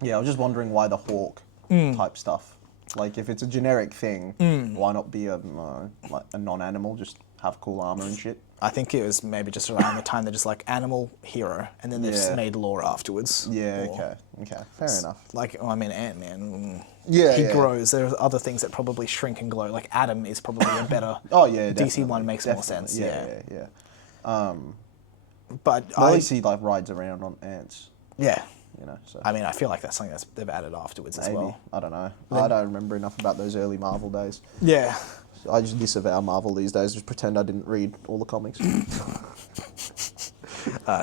Yeah, I was just wondering why the hawk type stuff. Like, if it's a generic thing, why not be like a non-animal? Just have cool armor and shit. I think it was maybe just around the time they're just like animal hero, and then they just Yeah. made lore afterwards. Yeah, Or, okay. Fair enough. Like, I mean, Ant-Man, Yeah, he yeah. grows. There are other things that probably shrink and glow. Like Adam is probably a better... Oh, yeah, DC definitely, one makes more sense, Yeah. But At least he like rides around on ants, yeah. you know. So I mean, I feel like that's something they've added afterwards as maybe well. I don't know. I don't remember enough about those early Marvel days. Yeah. I just disavow Marvel these days. Just pretend I didn't read all the comics.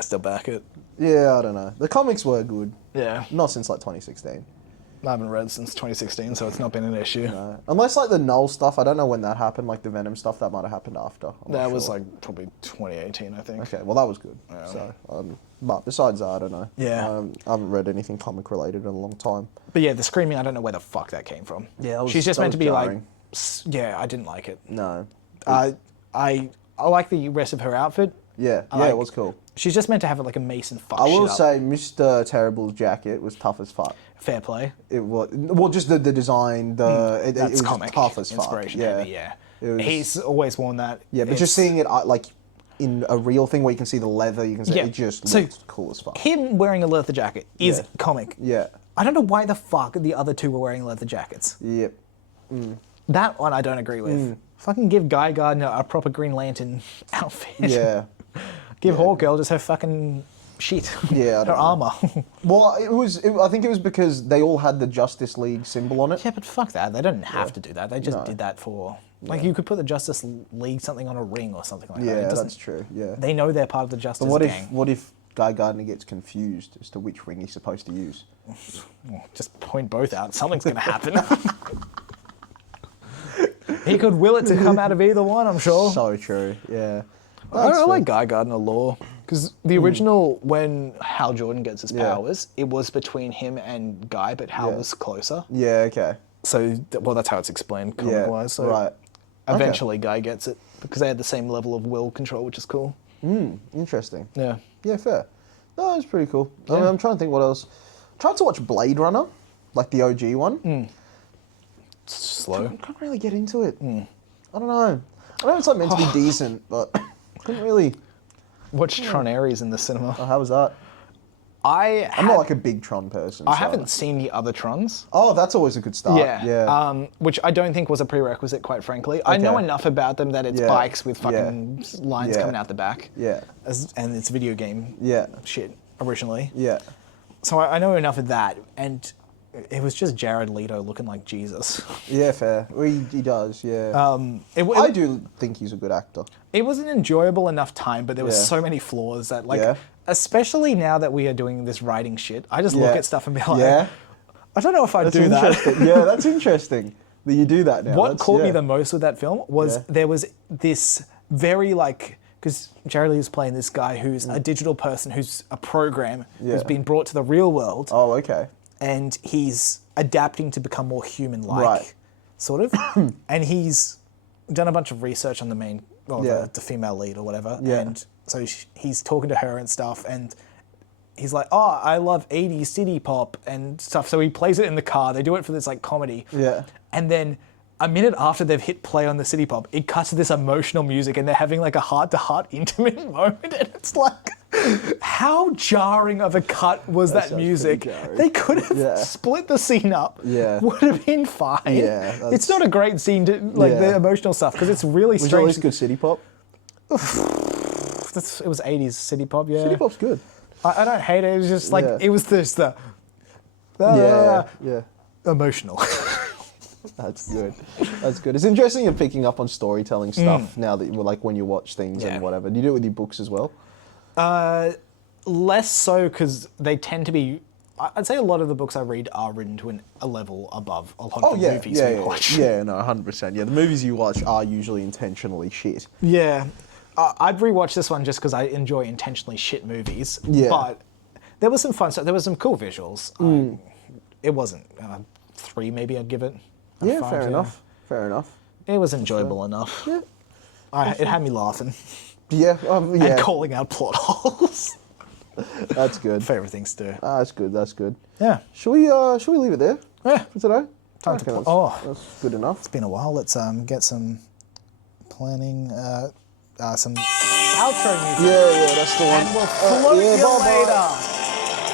Still back it. Yeah, I don't know. The comics were good. Yeah. Not since like 2016. I haven't read since 2016, so it's not been an issue. No. Unless like the Null stuff, I don't know when that happened. Like the Venom stuff, that might have happened after. That was like probably 2018, I think. Okay, well that was good. Yeah. So, but besides that, I don't know. Yeah. I haven't read anything comic related in a long time. But yeah, the screaming, I don't know where the fuck that came from. Yeah, she's just meant to be jarring. like, yeah, I didn't like it. No. I like the rest of her outfit. Yeah, it was cool. She's just meant to have like a Mason fuck I shit will up. say, Mr. Terrible's jacket was tough as fuck. Fair play. It was well, just the design. It was comic tough as fuck. inspiration. Yeah, Heavy, yeah. It was, He's always worn that. Yeah, but just seeing it like in a real thing where you can see the leather, you can see it just looks cool as fuck. Him wearing a leather jacket is comic. Yeah. I don't know why the fuck the other two were wearing leather jackets. Yep. That one I don't agree with. Fucking give Guy Gardner a proper Green Lantern outfit. Yeah. Give Hawkgirl just her fucking shit. Yeah. Her armor. Well, I think it was because they all had the Justice League symbol on it. Yeah, but fuck that. They don't have to do that. They just did that for... Like, you could put the Justice League something on a ring or something like that. Yeah, that's true. Yeah. They know they're part of the Justice Gang. What if Guy Gardner gets confused as to which ring he's supposed to use? Just point both out. Something's going to happen. He could will it to come out of either one, I'm sure. So true, yeah. I like Guy Gardner lore, because the original, when Hal Jordan gets his powers, it was between him and Guy, but Hal was closer. Yeah, okay. So, well, that's how it's explained comic-wise. So right. Eventually, Guy gets it, because they had the same level of will control, which is cool. Interesting. Yeah. Yeah, fair. No, it's pretty cool. I mean, I'm trying to think what else. Tried to watch Blade Runner, like the OG one. Slow. Can't really get into it. I don't know. I know it's like meant to be decent, but couldn't really. Watched Tron Ares in the cinema. Oh, how was that? I'm not like a big Tron person. I haven't seen the other Trons. Oh, that's always a good start. Yeah. Which I don't think was a prerequisite, quite frankly. I know enough about them that it's bikes with fucking lines coming out the back. Yeah. And it's video game shit originally. Yeah. So I know enough of that, and it was just Jared Leto looking like Jesus. Yeah, fair. Well, he does, yeah. I do think he's a good actor. It was an enjoyable enough time, but there was so many flaws that, like, especially now that we are doing this writing shit, I just look at stuff and be like, I don't know if I'd do that. Yeah, that's interesting that you do that now. What caught me the most with that film was there was this very, like, because Jared Leto is playing this guy who's a digital person, who's a program, who's been brought to the real world. Oh, okay. And he's adapting to become more human-like, sort of. And he's done a bunch of research on the main, the female lead or whatever. Yeah. And so he's talking to her and stuff, and he's like, oh, I love 80s city pop and stuff. So he plays it in the car. They do it for this, like, comedy. Yeah. And then a minute after they've hit play on the city pop, it cuts to this emotional music, and they're having, like, a heart-to-heart intimate moment. And it's like, how jarring of a cut was that music? They could have split the scene up. Yeah. Would have been fine. Yeah. It's not a great scene, to, like, the emotional stuff, because it's really was strange. Was it always good city pop? It was 80s city pop, yeah. City pop's good. I don't hate it. It was just like, it was just the... emotional. That's good. That's good. It's interesting you're picking up on storytelling stuff now that you're like when you watch things and whatever. Do you do it with your books as well? Less so, because they tend to be... I'd say a lot of the books I read are written to a level above a lot of the movies we watch. Yeah, no, 100%. Yeah, the movies you watch are usually intentionally shit. Yeah. I'd rewatch this one just because I enjoy intentionally shit movies. Yeah. But there was some fun stuff. There was some cool visuals. It wasn't 3, maybe I'd give it. Yeah, 5, fair enough. Fair enough. It was enjoyable enough. Yeah. It had me laughing. Yeah. And calling out plot holes. That's good. Favorite things to do. That's good. That's good. Yeah. Shall we leave it there? Yeah. For today? Time to that's good enough. It's been a while. Let's get some planning, some outro music. Yeah, that's the one. And we'll float you later.